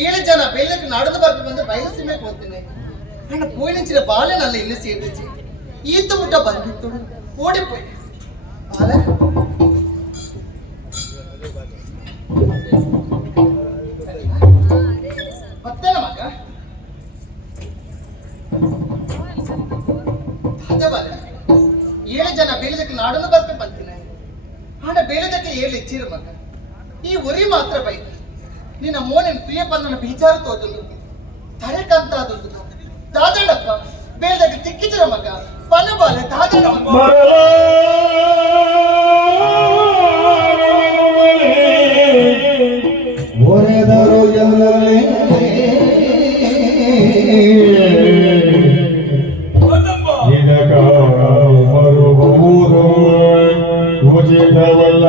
7 జన పెళ్ళికి నడును వరకు வந்து బయలుసీమే పోతున్నాయి ఆయన పోయినించిన బాలే నల్ల ఇల్లు చేర్చి ఈత ముట్ట బంధితుడు ఓడిపోయి బాలే పత్తన మగ తాజా బాలే 7 జನ పెళ్ళికి నడును వరకు ಬಂದಿనాయి ಆಡ ಬೇಳೆದಕ್ಕೆ 7 ಇಚ್ಚಿರು ಮಗ ಈ ಉರಿ ಮಾತ್ರ ಬೈ ನಿನ್ನ ಮೋನಿನ ಪ್ರಿಯ ಬಂಧನ ವಿಚಾರ ತೋದಲು ತರೆಕಂತ ದಾದಡಪ್ಪ ಬೇಳೆದಕ್ಕೆ ತಿಕ್ಕಿದ್ರ ಮಗ ಪನಬಾಲೆ ದಾದಡ ಒರೆದರು ಎಲ್ಲರಲ್ಲಿ ಇದಕ ಮರುವುದು ಉಚಿತವಲ್ಲ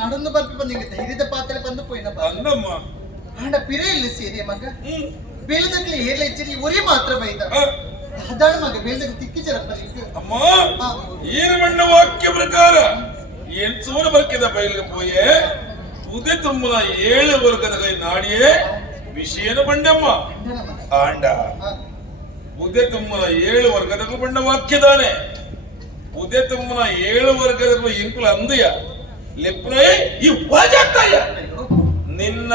நடந்து பார்க்க ಬಂದಿಗೆ ಧೈರ್ಯದ ಪಾತ್ರೆ ಬಂದು ಪೋಯಿನಪ್ಪ ಅನ್ನಮ್ಮ ಆಂಡ ಪಿರೆ ಇಲ್ಲ ಸೇರಿ ಮಗ ಬೇಲದಕ್ಕೆ ಏರ್ಲ ಇಚ್ಚರಿ ಒರಿ ಮಾತ್ರ ಬೈದ ಅದಾಳ ಮಗ ಬೇಲದಕ್ಕೆ ತಿಕ್ಕಿಚರಪ್ಪ ಅಮ್ಮ ಏನು ಮಣ್ಣ ವಾಕ್ಯ ಪ್ರಕಾರ ಏನ್ ಸೂರ ಬರ್ಕಿದ ಬೈಲಿಗೆ ಪೋಯೆ ಉದೆ ತುಂಬಲ 7 ವರ್ಗದ ಕೈ ನಾಡಿಯೇ ವಿಷಯನ ಬಂಡಮ್ಮ ಆಂಡ ಉದೆ ತುಂಬಲ 7 ವರ್ಗದ ಬಂಡ ವಾಕ್ಯದಾನೆ ಉದೆ ತುಂಬಲ 7 ವರ್ಗದ ಇಂಕುಲ ಅಂದಯ ಲೆಪ್ಪನೇ ಈ ವಾಜಾತಾಯ ನಿನ್ನ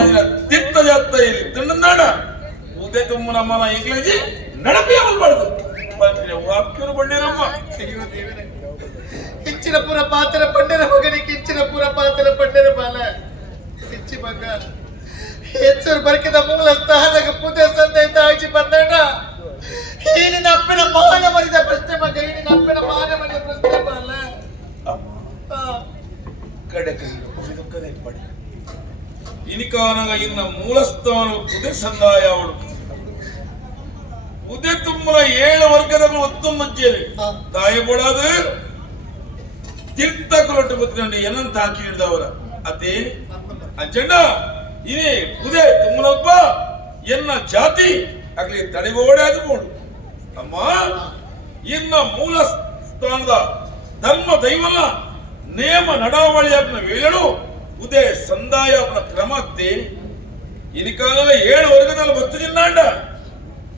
ತಿತ್ತ ಜಾತ ಇಲ್ಲಿ ತಿನ್ನನಾಡ ಉದೆ ತುಮ್ಮನ ಮನ ಇಂಗ್ಲೇಜಿ ನಡಪಿ ಅವಲ್ಬಾರ್ದು ಬಂದ್ರೆ ವಾಕ್ಯರು ಬಂಡಿರಮ್ಮ ಕಿಚ್ಚಿನ ಪುರ ಪಾತ್ರ ಪಂಡರ ಮಗನಿಗೆ ಕಿಚ್ಚಿನ ಪುರ ಪಾತ್ರ ಪಂಡರ ಬಾಲ ಕಿಚ್ಚಿ ಮಗ ಹೆಚ್ಚರು ಬರ್ಕಿದ ಮೂಲ ಸ್ಥಾನದಾಗ ಪುದೆ ಸಂದೆ ತಾಜಿ ಬಂದಣ್ಣ ಈನಿನ ಅಪ್ಪನ ಮಾನ ಮರಿದ ಪ್ರಶ್ನೆ ಮಗ ಈನಿನ ಅಪ್ಪನ ಮಾನ ಮರಿದ ಪ್ರಶ್ನೆ ಬಾಲ ಇನಿಕಾನಗ ಇನ್ನ ಮೂಲಸ್ಥಾನ ಪುದೆ ಸಂದಾಯ ಅವಳು ಪುದೆ ತುಂಬಲ 7 ವರ್ಗದಗಳು ಒತ್ತೊಮ್ಮಜ್ಜೇರಿ ತಾಯಬೋಡಾದು ತೀರ್ಥಕೊಳಟ್ಟು ಗೊತ್ತಿಕೊಂಡು ಏನಂತ ಹಾಕಿ ಹಿಡಿದವರ ಅದೇ ಅಜ್ಜಣ್ಣ ಇನಿ ಪುದೆ ತುಂಬಲಪ್ಪ ಎನ್ನ ಜಾತಿ ಆಗ್ಲಿ ತಡೆಗೋಡೆ ಅದು ಬೋಡು ಅಮ್ಮ ಇನ್ನ ಮೂಲ ಸ್ಥಾನದ ಧರ್ಮ ದೈವನ ನೇಮ ನಡಾವಳಿ ಅಪ್ಪನ ವೇಳು ಉದೇ ಸಂದಾಯ ಅಪ್ಪನ ಕ್ರಮ ಅತ್ತಿ ಇನಿ ಕಾಲದ 7 ವರ್ಗದಲ್ಲಿ ಬತ್ತು ಚಿನ್ನಾಂಡ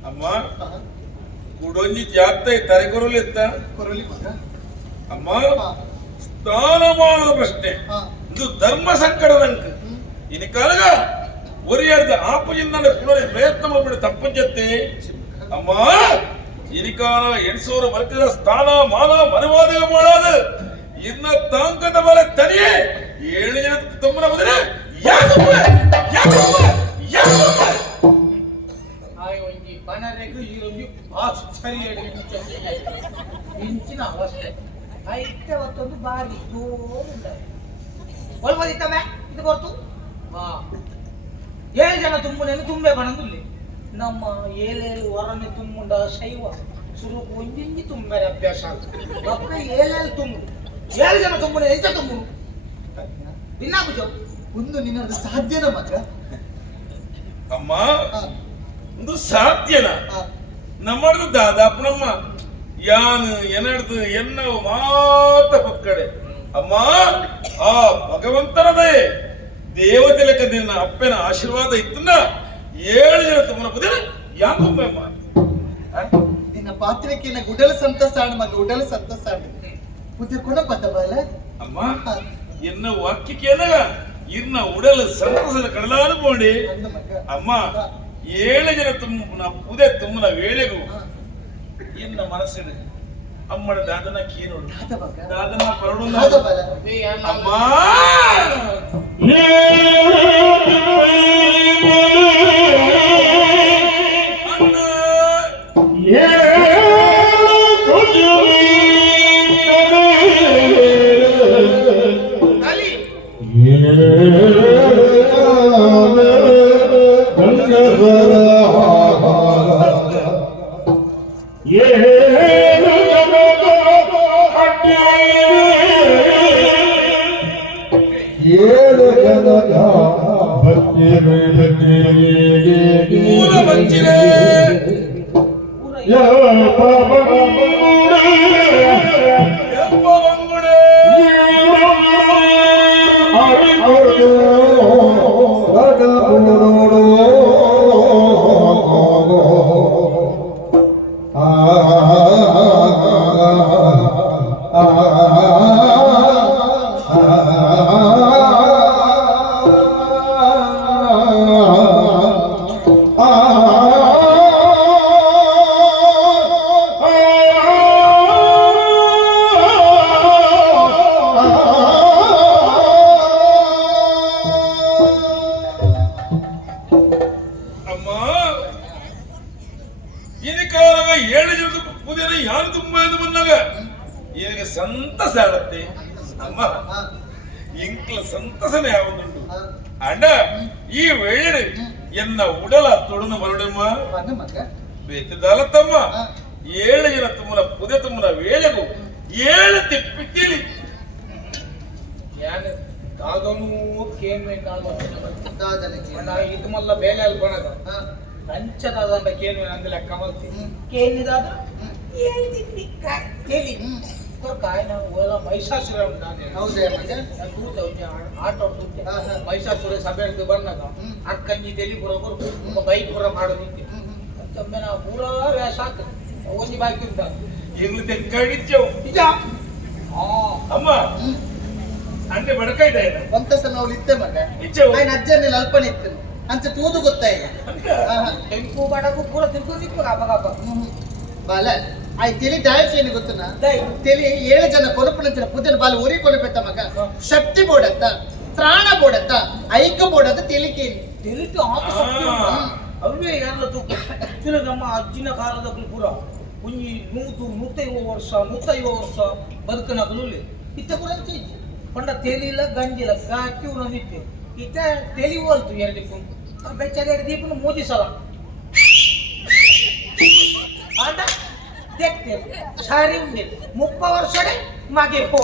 ಅಮ್ಮ ಕುಡೊಂಜಿ ಜಾತ ತರೆಕೊರಲಿ ಎತ್ತ ಅಮ್ಮ ಸ್ಥಾನಮಾನದ ಪ್ರಶ್ನೆ ಇದು ಧರ್ಮ ಸಂಕಟದಂಕ ಇನಿ ಕಾಲಗ ಒರಿಯಾದ ಆಪಜಿಂದ ಕುಡೊಂಜಿ ಪ್ರಯತ್ನ ಮಾಡ್ಬಿಡಿ ತಪ್ಪಂಜತ್ತೆ ಅಮ್ಮ ಇನಿ ಕಾಲ 800 ವರ್ಗದ ಸ್ಥಾನ ಮಾನ ಮನವಾದಿಗ ಮಾಡೋದು ಇನ್ನ ತಾಂಕದ ಬಲ ತನಿಯೇ 7 ಜನ ತಮ್ಮನ ಬದನೆ ಒಂಜಿ ಬನರೆಗು ಈ ಒಂಜಿ ಆಶ್ಚರ್ಯ ಇಂಚಿನ ಅವಸ್ಥೆ ಐತೆ ಒತ್ತೊಂದು ಬಾರಿ ಜೋರುಂಡ ಒಲ್ಬದಿತ್ತಮೆ ಇದು ಗೊತ್ತು 7 ಜನ ತುಂಬುನೇನು ತುಂಬೆ ಬಣಂದುಲ್ಲಿ ನಮ್ಮ 7 ವರನೆ ತುಂಬುಂಡ ಶೈವ ಶುರು ಒಂಜಿಂಜಿ ತುಂಬರೆ ಅಭ್ಯಾಸ ಮಕ್ಕ 7 ತುಂಬು 7 ಜನ ತುಂಬುನೆ ಎಂತ ತುಂಬು ದಿನಾಬುಜ ಒಂದು ನಿನ್ನದು ಸಾಧ್ಯನ ಮಗ ಅಮ್ಮ ಒಂದು ಸಾಧ್ಯನ ನಮ್ಮದು ದಾದಾಪನಮ್ಮ ಯಾನ್ ಏನಡ್ದು ಎನ್ನವು ಮಾತ ಪಕ್ಕಡೆ ಅಮ್ಮ ಆ ಭಗವಂತನದೇ ದೇವತೆ ಲೆಕ್ಕ ನಿನ್ನ ಅಪ್ಪನ ಆಶೀರ್ವಾದ ಇತ್ತನ್ನ 7 ಜನ ತುಂಬನ ಬುದಿನ ಯಾಕೊಮ್ಮೆ ನಿನ್ನ ಪಾತ್ರಕ್ಕೆ ಗುಡಲ ಸಂತಸಾಣ ಮಗ ಉಡಲ ಸಂತಸಾಣ ಬುದ್ಧಿ ಕೊನ ಪತ್ತ ಬಾಲ ಅಮ್ಮ ಎನ್ನ ವಾಕ್ಯಕ್ಕೆ ಏನಾಗ ಇನ್ನ ಉಡಲ ಸಂತಸದ ಕಡಲಾನು ಬೋಡಿ ಅಮ್ಮ 7 ಜನ ತುಮ್ಮನ ಪುದೆ ತುಮ್ಮನ ವೇಳೆಗೂ ಇನ್ನ ಮನಸ್ಸಿನ ಅಮ್ಮನ ದಾದನ ಕೀನೋಡು ದಾದ ಮಗ ದಾದನ ಪರಡು ದಾದ ಬಲ ಅಮ್ಮ ಮೂಲ ವಂಚಿರೆ ಎಪ್ಪ ಬಂಗುಡೆ ಅಮ್ಮ ಇದಕ್ಕಾಗ 7 ಜನದ ಪುದಿನ ಯಾರು ತುಂಬ ಎಂದು ಬಂದಾಗ ಈಗ ಸಂತಸ ಆಗುತ್ತೆ ಅಮ್ಮ ಇಂಕ್ಲ ಸಂತಸನೇ ಆಗುದುಂಟು ಅಂಡ ಈ ವೇಳೆ ಎನ್ನ ಉಡಲ ತೊಡನು ಬರಡಮ್ಮ ಬೇಕಿದ್ದಲ್ಲ ತಮ್ಮ 7 ಜನ ತುಮ್ಮನ ಪುದೆ ತುಮ್ಮನ ವೇಳೆಗೂ 7 ತಿಪ್ಪಿಟ್ಟಿಲಿ దాదను కేన్మే ఇది మళ్ళా బేలాలు కొనదు పంచదాదండ కేన్మే అందులో కమల్తి కేన్ని దాద ఏంది కేలి ఆయన ఓలా ಮೈಸಾಸುರ ಉಂಟಾನೆ ಹೌದೇ ಮಗ ದೂತ ಆಟೋ ದೂತ ಮೈಸಾಸುರ ಸಭೆಗೆ ಬಂದಾಗ ಅಕ್ಕಂಜಿ ತೆಲಿ ಬರೋರು ಬೈಕ್ ಬರ ಮಾಡೋದಿಕ್ಕೆ ತಮ್ಮೆ ನಾ ಪೂರಾ ಸಾಕ ಒಂಜಿ ಬಾಕಿ ಉಂಟ ಈಗಲೂ ತೆಕ್ಕಾಗಿಚ್ಚವು ನಿಜ ಅಮ್ಮ ಅಂದ್ರೆ ಬಡಕೈದ ಒಂತಸ ನಾವು ಇತ್ತೆ ಮಗ ಇಚ್ಚವು ఆయన ಅಜ್ಜನ ಅಲ್ಪನೆ ಇತ್ತು ಅಂಚ ತೂದು ಗೊತ್ತಾಯಿಲ್ಲ ಕೆಂಪು ಬಡಕು ಪೂರ ತಿರ್ಗೋದಿತ್ತು ಅಪಗಪ ಬಾಲ ಆ ತೆಲಿ ದಾಯಕೇನು ಗೊತ್ತುನಾ ತೆಲಿ 7 ಜನ ಕೊನಪನಂಚಿನ ಪುದನ ಬಾಲ ಉರಿ ಕೊನಪೆತ್ತ ಮಗ ಶಕ್ತಿ ಬೋಡತ್ತ ತ್ರಾಣ ಬೋಡತ್ತ ಐಕ ಬೋಡತ್ತ ತೆಲಿಕೇನು ತಿಳಿತು ಆತ ಶಕ್ತಿ ಅವೇ ಯಾರಲ್ಲ ತೂಕ ನಮ್ಮ ಅಜ್ಜಿನ ಕಾಲದ ಪೂರ ಕುಂಜಿ 150 ವರ್ಷ ಬದುಕನಗಲು ಇತ್ತ ಕೂಡ ಪಂಡ ತೇಲಿಲ್ಲ ಗಂಜಿಲ್ಲ ಗಾಕಿ ಉಳಿದಿತ್ತು ಇತ್ತ ತೇಲಿ ಹೋಲ್ತು ಎರಡಕ್ಕೂ ಬೆಚ್ಚಗೆ ಎರಡು ದೀಪನ ಮೋದಿ ಸಲ ಆಟ দেখতে সারি উন্নে 30 ವರ್ಷಡೆ ಮಾಗೆ ಪೋ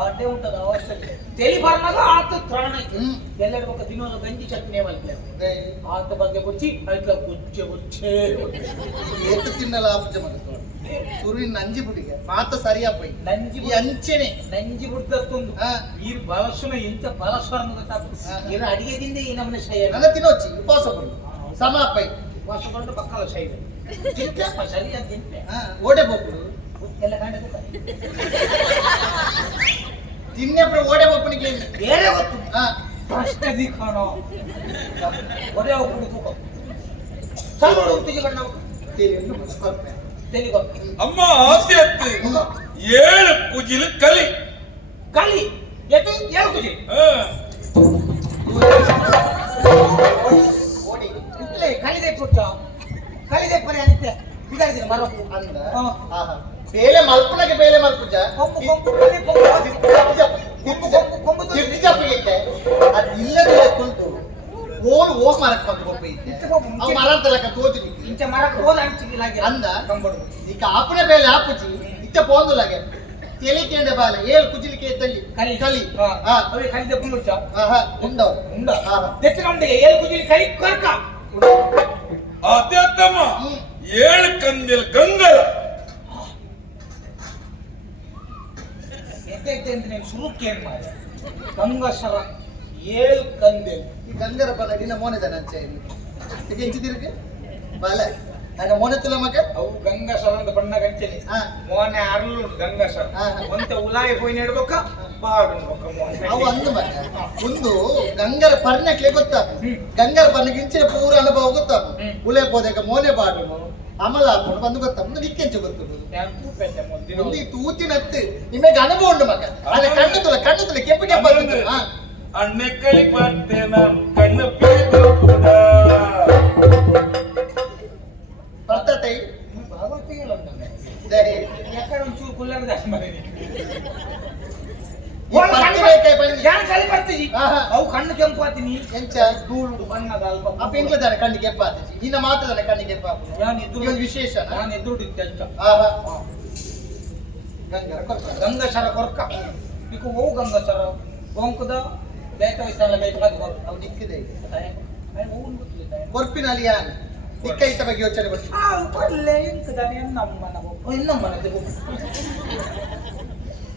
ಆಟೆ ಉಂಟದ ಅವಶ್ಯ ತೆಲಿ ಬರ್ನಾಗ ಆತ ತ್ರಾಣ ಎಲ್ಲೆಡೆ ఒక ದಿನದ ಗಂಜಿ ಚಟ್ನಿ ಮಲ್ಪೆ ಆತ ಬಗ್ಗೆ ಬುಚ್ಚಿ ಐತ್ಲ ಬುಚ್ಚೆ ಏತು ತಿನ್ನಲ ಆಪಜ ಮಗ ಸುರುವಿನ ನಂಜಿ ಬುಡಿಗೆ ಮಾತ ಸರಿಯಾ ಪೈ ನಂಜಿ ಈ ಅಂಚೆನೆ ನಂಜಿ ಬುಡ್ದತ್ತೊಂದು ಈ ಬಲಸುನ ಇಂತ ಬಲಸ್ವರನ ಗೊತ್ತಾಗ್ತದೆ ಇರ ಅಡಿಗೆದಿಂದ ಈ ನಮ್ಮನೆ ಶಯ ನನ್ನ ತಿನ್ನೋಚಿ ಉಪವಾಸ ಬರು ಸಮ ಪೈ ವಾಸಗೊಂಡು ಪಕ್ಕದ ಶಯ ತಿಂತಪ್ಪ ಸರಿಯಾದ ತಿಂತೆ ಓಡೆ ಬೋಪುಡು ಎಲ್ಲ ಕಂಡ ತಿನ್ನೆಪ್ರ ಓಡೆ ಬೋಪುನಿಗೆ ಬೇರೆ ಗೊತ್ತು ಪ್ರಶ್ನೆ ದಿಕ್ಕಾನೋ ಒಡೆ ಹೋಗ್ಬಿಡು ತೂಕ ಸಾಲು ತಿಜಿಗಣ್ಣ ನಾವು ತೇಲಿಯನ್ನು ಮುಚ್ಕೊಳ್ತೆ ತೆಲಿ ಗೊತ್ತು ಅಮ್ಮ ಆಸೆ ಹತ್ತು 7 ಕುಜಿಲು ಕಲಿ ಕಲಿ ಎತ್ತು 7 ಕುಜಿ ಓಡಿ ಇಟ್ಲೆ ಕಲಿದೆ ಪುಟ್ಟ ಕಲಿದೆ ಪರಿ ಅಂತೆ ಬಿಗಾಡಿದೆ ಮರ ಅಂದ ಆಹಾ ಬೇಲೆ ಮಲ್ಪನಗೆ ಬೇಲೆ ಮಲ್ಪುಜ ಕೊಂಬು ಕಲಿ ಕೊಂಬು ತಿರ್ತಿ ಜಪ್ಪಿಗೆ ಅದು ಇಲ್ಲದೆ ಕುಂತು ಓಲ್ ಓ ಮರಕ್ಕೆ ಬಂದು ಹೋಗ್ಬೇಕು ಅವು ಮರ ಅಂತಲಕ ತೋತಿನಿ ಇಂಚ ಮರಕ್ಕೆ ಹೋದ ಅಂಚಿಗಿಲಾಗಿ ಅಂದ ಈಗ ಆಪನೆ ಬೇಲೆ ಆಪುಜಿ ಇತ್ತ ಪೋಂದುಲಾಗೆ ತೆಲಿಕೆಂಡೆ ಬಾಲ 7 ಕುಜಿಲಿಕೆ ತಲ್ಲಿ ಕಲಿ ಕಲಿ ಅವೇ ಕಲಿದೆ ಪುಂಡುಚ್ಚ ಆಹಾ ಉಂಡವ ಉಂಡ ತೆತ್ತಿನೊಂದಿಗೆ 7 ಕುಜಿಲಿ ಕಲಿ ಕೊರ್ಕ ಅತ್ಯತ್ತಮ್ಮ 7 ಕಂದಿಲ್ ಗಂಗರ ಎತ್ತೆ ಅಂತ ನೀವು ಶುರುಕ್ಕೇನು ಮಾಡಿ ಗಂಗಸರ 7 ಕಂದೆಲ್ ಈ ಗಂಗರ ಬಲ ನಿನ್ನ ಮೋನೆದ ನಂಚ ಇಲ್ಲಿ ಈಗ ಎಂಚಿದಿರಿಗೆ ಬಾಲ ನನ್ನ ಮೋನೆ ತುಲ ಮಗ ಅವು ಗಂಗಸರ ಅಂತ ಬಣ್ಣ ಗಂಟೆಲಿ ಮೋನೆ ಅರ್ಲು ಗಂಗಸರ ಒಂತ ಉಲಾಯಿ ಹೋಗಿ ನೆಡ್ಬೇಕ ಬಾಡು ಮೋನೆ ಅವು ಅಂದು ಮಗ ಒಂದು ಗಂಗರ ಪರ್ಣಕ್ಲೆ ಗೊತ್ತಾಗ ಗಂಗರ ಪರ್ಣಕ್ಕೆ ಇಂಚಿನ ಪೂರ ಅನುಭವ ಗೊತ್ತಾಗ ಉಲೆ ಪೋದಕ ಮೋನೆ ಬಾಡುನು ಅಮಲ ಹಾಕೊಂಡು ಬಂದು ಗೊತ್ತ ಮುಂದೆ ನಿಕ್ಕೆಂಚು ಗೊತ್ತಿರುವುದು ಯಾರು ಕೂಪೆತ್ತೆ ಮೊದ್ಲಿನ ಒಂದು ಈ ತೂತಿನತ್ತು ನಿಮಗೆ ಅನುಭವ ಉಂಟು ಮಗ ಅದೇ ಕಣ್ಣು ತುಲ ಕೆಂಪು ಕೆಂಪು ಅಣ್ಣೆಕ್ಕಳಿ ಬರ್ತೇನ ಕಣ್ಣು ಪೀಡು ಕೂಡ ಬರ್ತೈ ಭಾಗವತಿಗೆ ಉಂಟು ಯಾಕಡೆ ಒಂಚೂರು ಕುಲ್ಲರದ ಮನೆ ಯಾರು ಕಲಿ ಬರ್ತೀವಿ ಅವು ಕಣ್ಣು ಕೆಂಪು ಆತೀನಿ ಎಂಚ ಧೂಳು ಬಣ್ಣದ ಅಲ್ಪ ಆ ಬೆಂಗ್ಲದಾನೆ ಕಣ್ಣಿಗೆ ಕೆಂಪು ಆತೈತಿ ನಿನ್ನ ಮಾತ್ರದಾನೆ ಕಣ್ಣಿಗೆ ಕೆಂಪು ನಾನು ಎದುರು ಇದೊಂದು ವಿಶೇಷ ನಾನು ಎದುರುಡಿದ್ದೆ ಅಂತ ಗಂಗಾ ಗಂಗಸರ ಕೊರ್ಕ ಇಕು ಓ ಗಂಗಸರ ಗೊಂಕದ ಬೇಕ ವಿಸಲ ಬೇಕ ಅವು ನಿಕ್ಕಿದೆ ಓನ್ ಗೊತ್ತಿಲ್ಲ ಕೊರ್ಪಿನಲ್ಲಿ ಯಾನ್ ನಿಕ್ಕೈತ ಬಗ್ಗೆ ಯೋಚನೆ ಬರ್ತೀನಿ ಪಲ್ಲೆ ಎಂಕದಾನೆ ನಮ್ಮನ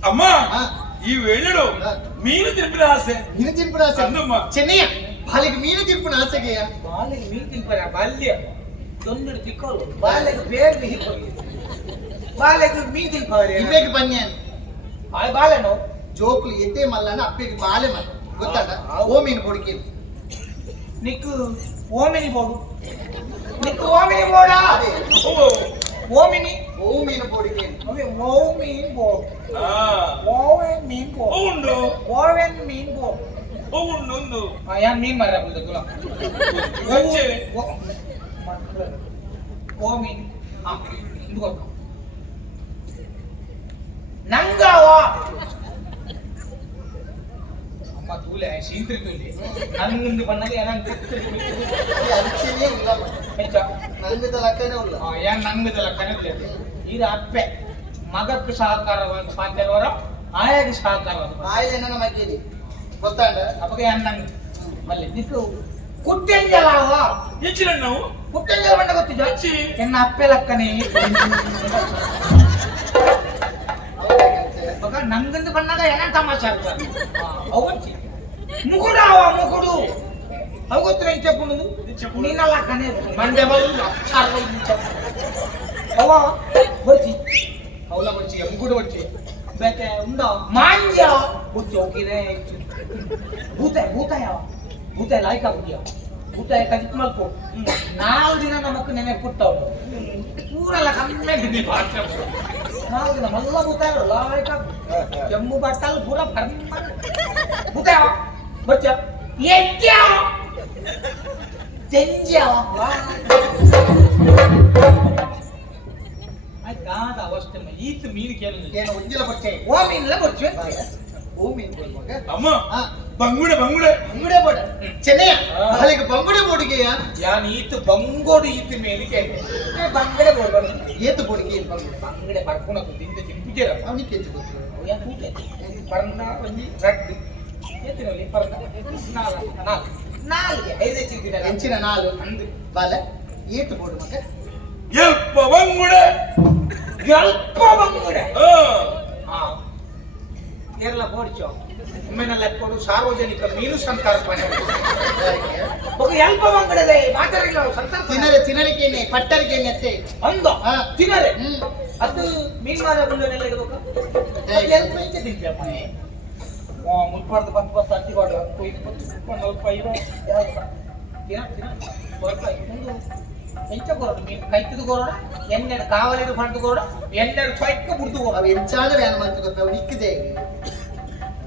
ಅಮ್ಮ ಈ ವೇಳೆಡು ಮೀನು ತಿಂಪಿನ ಆಸೆ ಮೀನು ತಿನ್ಪುನ ಆಸೆ ಅಂದಮ್ಮ. ಚೆನ್ನಯ್ಯ ಬಾಲಿಗೆ ಮೀನು ತಿನ್ಪುನ ಆಸೆಗೆಯ ಬಾಲೆಗೆ ಮೀನು ತಿನ್ಪರ ಬಾಲ್ಯ ತೊಂದರೆ ತಿಕ್ಕೋರು ಬಾಲೆಗೆ ಬೇಗ ಹಿಕ್ಕೋರು ಬಾಲೆಗೆ ಮೀನು ತಿನ್ಪವರೆ ಇಮ್ಮೆಗೆ ಬನ್ಯಾನ್ ಆ ಬಾಲೆನೋ ಜೋಕ್ಲಿ ಎತ್ತೆ ಮಲ್ಲನ ಅಪ್ಪೆಗೆ ಬಾಲೆ ಮಲ್ಲ ಗೊತ್ತಾಗ ಓ ಮೀನು ಬುಡಿಕೆ ನಿಕ್ಕು ಓಮಿನಿ ಬೋಡು ನಿಕ್ಕು ಓಮಿನಿ ಬೋಡ ಓಮಿನಿ ಓ ಮೀನು ಬುಡಿಕೆ ಅವೇ ಓಮಿನಿ ಬೋಡು ಓವೆನ್ ಮೀನ್ ಬೋಡು ಉಂಡು ಓವೆನ್ ಮೀನ್ ಬೋಡು ಉಂಡು ಯಾನ್ ಮೀನ್ ಮರ ಬಿಡ್ದು ತುಲ ಓಮಿನಿ ಇದು ಗೊತ್ತು ನಂಗವ ಅಮ್ಮ ತೂಲೆ ಶೀಂತ್ರಿಕಲ್ಲಿ ನಂಗೊಂದು ಬಣ್ಣಗೆ ಏನಂತ ಅರಿಚೆನೇ ಇಲ್ಲ ಹೆಚ್ಚ ನಂಗದ ಲಕ್ಕನೇ ಇಲ್ಲ ಏನ್ ನಂಗದಲ್ಲ ಕನಕ್ಲೆ ಇದು ಅಪ್ಪೆ ಮಗಕ್ಕೆ ಸಹಕಾರವಾಗಿ ಪಾತ್ರವರ ಆಯಾಗಿ ಸಹಕಾರವಾಗಿ ಆಯ್ಲೆ ನನ್ನ ಮಕ್ಕಳಿ ಗೊತ್ತಾಂಡ ಅಪ್ಪಗೆ ಏನ್ ನಂಗೆ ಮಲ್ಲಿ ನಿಕ್ಕು ಕುಟ್ಟೆಂಜಲಾವ ಹೆಚ್ಚಿನ ನಾವು ಕುಟ್ಟೆಂಜಲ ಬಣ್ಣ ಗೊತ್ತಿದ್ದ ಹೆಚ್ಚಿ ಎನ್ನ ಅಪ್ಪೆ ಲಕ್ಕನೆ ಮಗ ನಂಗಂದು ಬಣ್ಣಗ ಏನ ತಮಾಷೆ ಆಗ್ತದೆ ಅವಚ್ಚಿ ಮುಗುಡಾವ ಮುಗುಡು ಅವು ಗೊತ್ತಿರ ಇಂಚಪ್ಪುಣದು ನೀನಲ್ಲ ಕನೆ ಮಂಡೆ ಬಲ್ಲ ಅವ ಬರ್ಚಿ ಅವಲ ಬರ್ಚಿ ಮುಗುಡು ಬರ್ಚಿ ಬೇಕೆ ಉಂಡ ಮಾಂಜ ಬುಚ್ಚಿ ಹೋಗಿರೆ ಭೂತ ಯಾವ ಭೂತ ಲಾಯ್ಕ ಬುದ್ಧಿಯ ಭೂತ ಕಜಿತ್ ಮಲ್ಪು 4 ದಿನ ನಮಕ್ ನೆನೆ ಪುಟ್ಟವ್ರು ಪೂರಲ್ಲ ಕಮ್ಮೆ ಬಿದ್ದಿ ಭಾಷೆ 4 ದಿನ ಮಲ್ಲ ಭೂತ ಲಾಯ್ಕ ಜಮ್ಮು ಬಟ್ಟಲ್ ಪೂರ ಕರ್ಮ ಭೂತ ಯಾವ ಬಚ್ಚ ಎತ್ಯ ತೆಂಜ್ಯಾವ ಆಯ್ತಾದ ಅವಸ್ಥೆ ಈತ ಮೀನು ಕೇಳಿಲ್ಲ ಏನು ಉಜ್ಜಿಲ ಬಟ್ಟೆ ಓ ಮೀನಿಲ್ಲ ಬಚ್ಚು ಓ ಮೀನು ಬೋಲ್ ಮಗ ಅಮ್ಮ ಹಾ ಬಂಗುಡೆ ಬಂಗುಡೆ ಬೋಡ ಚೆನ್ನಯ್ಯ ಬಾಲಿಗೆ ಬಂಗುಡೆ ಬೋಡಿಗೆಯ ಯಾನ್ ಈತ ಬಂಗೋಡು ಈತ ಮೇಲೆ ಕೇಳಿದೆ ಬಂಗಡೆ ಬೋರ್ಬಾರ ಏತು ಬೋಡಿಗೆ ಏನು ಬಂಗುಡೆ ಬಂಗಡೆ ಬರ್ಕೊಣ ತಿಂದ ತಿಂಪಿದ್ದೀರ ಅವನಿಗೆ ಕೆಂಚು ಗೊತ್ತು ಯಾನ್ ಕೂತೆ ಪರ್ನ ಒಂಜಿ ರಡ್ಡು ಏತಿನಲ್ಲಿ ಪರ್ನ ನಾಲ್ಗೆ 5 ಚಿಂತಿನ ಹೆಂಚಿನ ನಾಲು ಅಂದು ಬಾಲ ಏತು ಬೋಡು ಮಗ ಎಲ್ಪ ಬಂಗುಡೆ ಅಲ್ಪ ಬಂಗಡೆ ಕೇರಳ ಬೋಡ್ಚೋ ಒಮ್ಮೆನೆಲ್ಲ ಕೊಡು ಸಾರ್ವಜನಿಕ ಮೀನು ಸಂತಾರ್ಪಣೆ ಅಲ್ಪ ಬಂಗಡದೆ ಮಾತಾಡಿಲ್ಲ ಸಂತಾರ್ಪಣೆ ತಿನ್ನಲಿಕ್ಕೆ ಪಟ್ಟರಿಗೆ ಅತ್ತೆ ಅಂದ ಹಾ. ತಿನ್ನರೆ ಹ್ಮ್ ಅದು ಮೀನು ಮಾರ ಗುಂಡನೆಲ್ಲ ಇಡಬೇಕು ಎಲ್ಪ ಇಂಚ ತಿಂತೀಯಮ್ಮ ಮುಲ್ಪಾಡ್ದು ಬತ್ತು ಅಟ್ಟಿಗಾಡು 20 ಎಂಚ ಕೊರೋಡ ಮೀನು ಕೈತದು ಕೊರೋಡ ಎಣ್ಣೆಡು ಕಾವಲಿಡು ಪಂಡು ಕೊರೋಡ ಎಣ್ಣೆಡು ಸ್ವೈಕ ಬುಡ್ದು ಕೊರೋಡ ಅವು ಎಂಚಾದ ವ್ಯಾನ್ ಮಾಡ್ತು ಗೊತ್ತ ಅವು ನಿಕ್ಕಿದೆ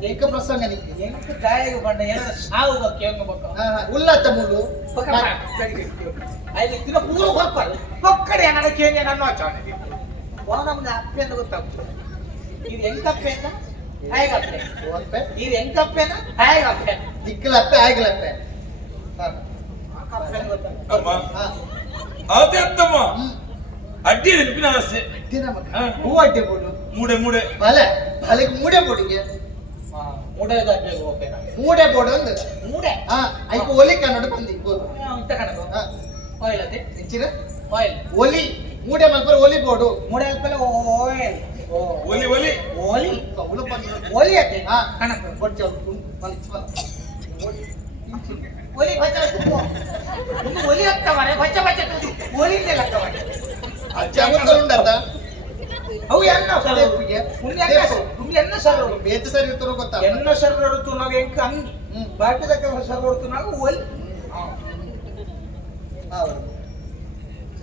ಏಕ ಪ್ರಸಂಗ ನಿಕ್ಕೆ ಎಂಕ ಗಾಯಗ ಪಂಡ ಏನಾರ ಸಾವುಗ ಕೇಂಗಬೇಕು ಉಲ್ಲತ್ತ ಮುಳ್ಳು ಅಲ್ಲಿ ದಿನ ಪೂರ ಹೊರಪಾರು ಪಕ್ಕಡೆ ಏನಾರ ಕೇಂಗ ನನ್ನ ಆಚಾನೆ ನಮ್ದು ಅಪ್ಪೆ ಅಂತ ಗೊತ್ತಾಗ್ತದೆ ಇದು ಎಂಕಪ್ಪೆ ಅಂತ ಹೇಗಪ್ಪೆ ಒಂಪೆ ಇದು ಎಂಕಪ್ಪೆನ ಹೇಗಪ್ಪೆ ದಿಕ್ಕಲಪ್ಪೆ ಆಗಿಲಪ್ಪೆ ಅಮ್ಮ ಅದೇ ಅತ್ತಮ್ಮ ಹ್ಮ್ ಅಡ್ಡಿ ನೆನಪಿನ ಆಸೆ ದಿನ ಮಗ ಹಾ. ಹೂ ಅಡ್ಡೆ ಬೋಡು ಮೂಡೆ ಬಲ ಬಾಲಿಗೆ ಮೂಡೆ ಬೋಡಿಗೆ ಮೂಡೆದಾಗ್ಬೇಕು ಓಕೆನಾ ಮೂಡೆ ಬೋಡು ಒಂದು ಮೂಡೆ ಐಕು ಒಲಿ ಕನ್ನಡ ಬಂದಿ ಬೋಡು ಇಂತ ಕಣದು ಆಯಿಲ್ ಅದೇ ಹೆಚ್ಚಿನ ಆಯಿಲ್ ಒಲಿ ಮೂಡೆ ಮಲ್ಪರ ಒಲಿ ಬೋಡು ಮೂಡೆ ಅಲ್ಪಲ್ಲ ಆಯಿಲ್ ಒಲಿ ಓಲಿ ಕೌಲು ಬಂದು ಓಲಿ ಅದೇ ಹಾ ಕಣದು ಬೊಚ್ಚ ಓಲಿ ಬಚ್ಚ ಇನ್ನು ಓಲಿ ಆಗ್ತಾವರೆ ಬಚ್ಚ ಓಲಿಂದ ಆಗ್ತಾವರೆ ಅಜ್ಜಾಗುತ್ತುಂಡತ ಅವು ಎನ್ನ ಸರ್ ದೇವ್ರಿಗೆ. तुम्ही ಎನ್ನ ಸರ್ ಬೇತ ಸರಿ ಇರ್ತರೋ ಗೊತ್ತಾ ಎನ್ನ ಸರ್ ಹೊರತು ನಾವು ಎಂಕ ಅಂಗಿ ಬಾಕಿದ ಕೆಲಸ ಸರ್ ಹೊರತು ನಾವು ಓಲಿ ಹೌದು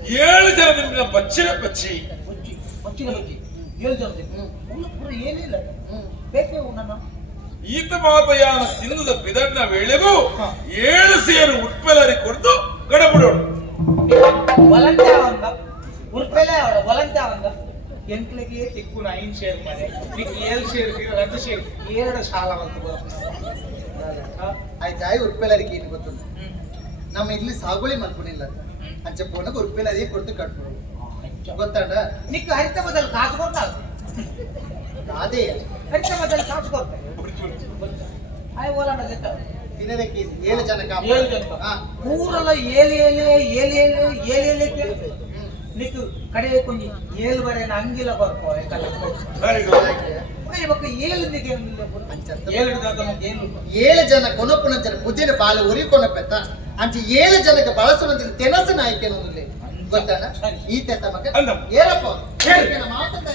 7 ಜನ ನಿಮ್ಮಿನ ಬಚ್ಚಿನ ಬಚ್ಚಿ ಬಜ್ಜಿ ಬಚ್ಚಿನ ಬಜ್ಜಿ 7 ಜನ ಪೂರ ಏನಿಲ್ಲ ಬೇಕೇ ನನ್ನ ಈತ ಮಾತಯಾನ ತಿನ್ನದ ಬಿದಡ್ನ ವೇಳೆಗೂ 7 ಸೇರು ಉಟ್ಪೆಲರಿ ಕೊಡ್ದು ಗಡಬಿಡೋಣ ವಲಂತ ಅಂದ ಉರ್ಪೆಲೆ ಅವರ ವಲಂತ ಅಂದ ಎಂಟ್ಲಿಗೆ ತಿಕ್ಕುನ 5 ಶೇರ್ ಮನೆ ನಿಕ್ 7 ಶೇರ್ 2 ಶೇರ್ 2 ಸಾಲ ಅಂತ ಆಯ್ತು ಆಯ್ ಉರ್ಪೆಲರಿಗೆ ಏನು ಗೊತ್ತುಂಟು ನಮ್ಮ ಇಲ್ಲಿ ಸಾಗುಳಿ ಮಾಡ್ಕೊಂಡಿಲ್ಲ ಅಂಚೆ ಪೋನಕ್ಕೆ ಉರ್ಪೆಲರಿಗೆ ಕೊಡ್ತು ಕಟ್ಬಿಡು ಗೊತ್ತಾಡ ನಿಕ್ ಹರಿತ ಬದಲು ಕಾಸು ಕೊಡ್ತಾ ಅದೇ ಹರಿತ ಬದಲು ಕಾಸು ಕೊಡ್ತಾ ಆಯ್ ಓಲಾಡ ಜೊತೆ ದಿನದಕ್ಕೆ 7 ಜನ ಕಾಪ 7 ಜನ ಪೂರಲ್ಲ ಏಲೆ ನಿಕ್ ಕಡೆ ಕೊಂಚ 7 ವರೆ ಅಂಗಿಲ ಬರ್ಕೋ ಕಲ್ಲ ಏಳು 7 ಜನ ಕೊನಪ್ಪನ ಜನ ಪುಜಿನ ಬಾಲ ಉರಿ ಕೊನಪ್ಪೆತ್ತ ಅಂಚೆ 7 ಜನಕ್ಕೆ ಬಳಸುವಂತ ತೆನಸು ನಾಯ್ಕೆ ಅನ್ನೋದಿಲ್ಲ ಗೊತ್ತಾನ ಈ ತೆತ್ತ ಮಗ ಏರಪ್ಪ ಮಾತಂತ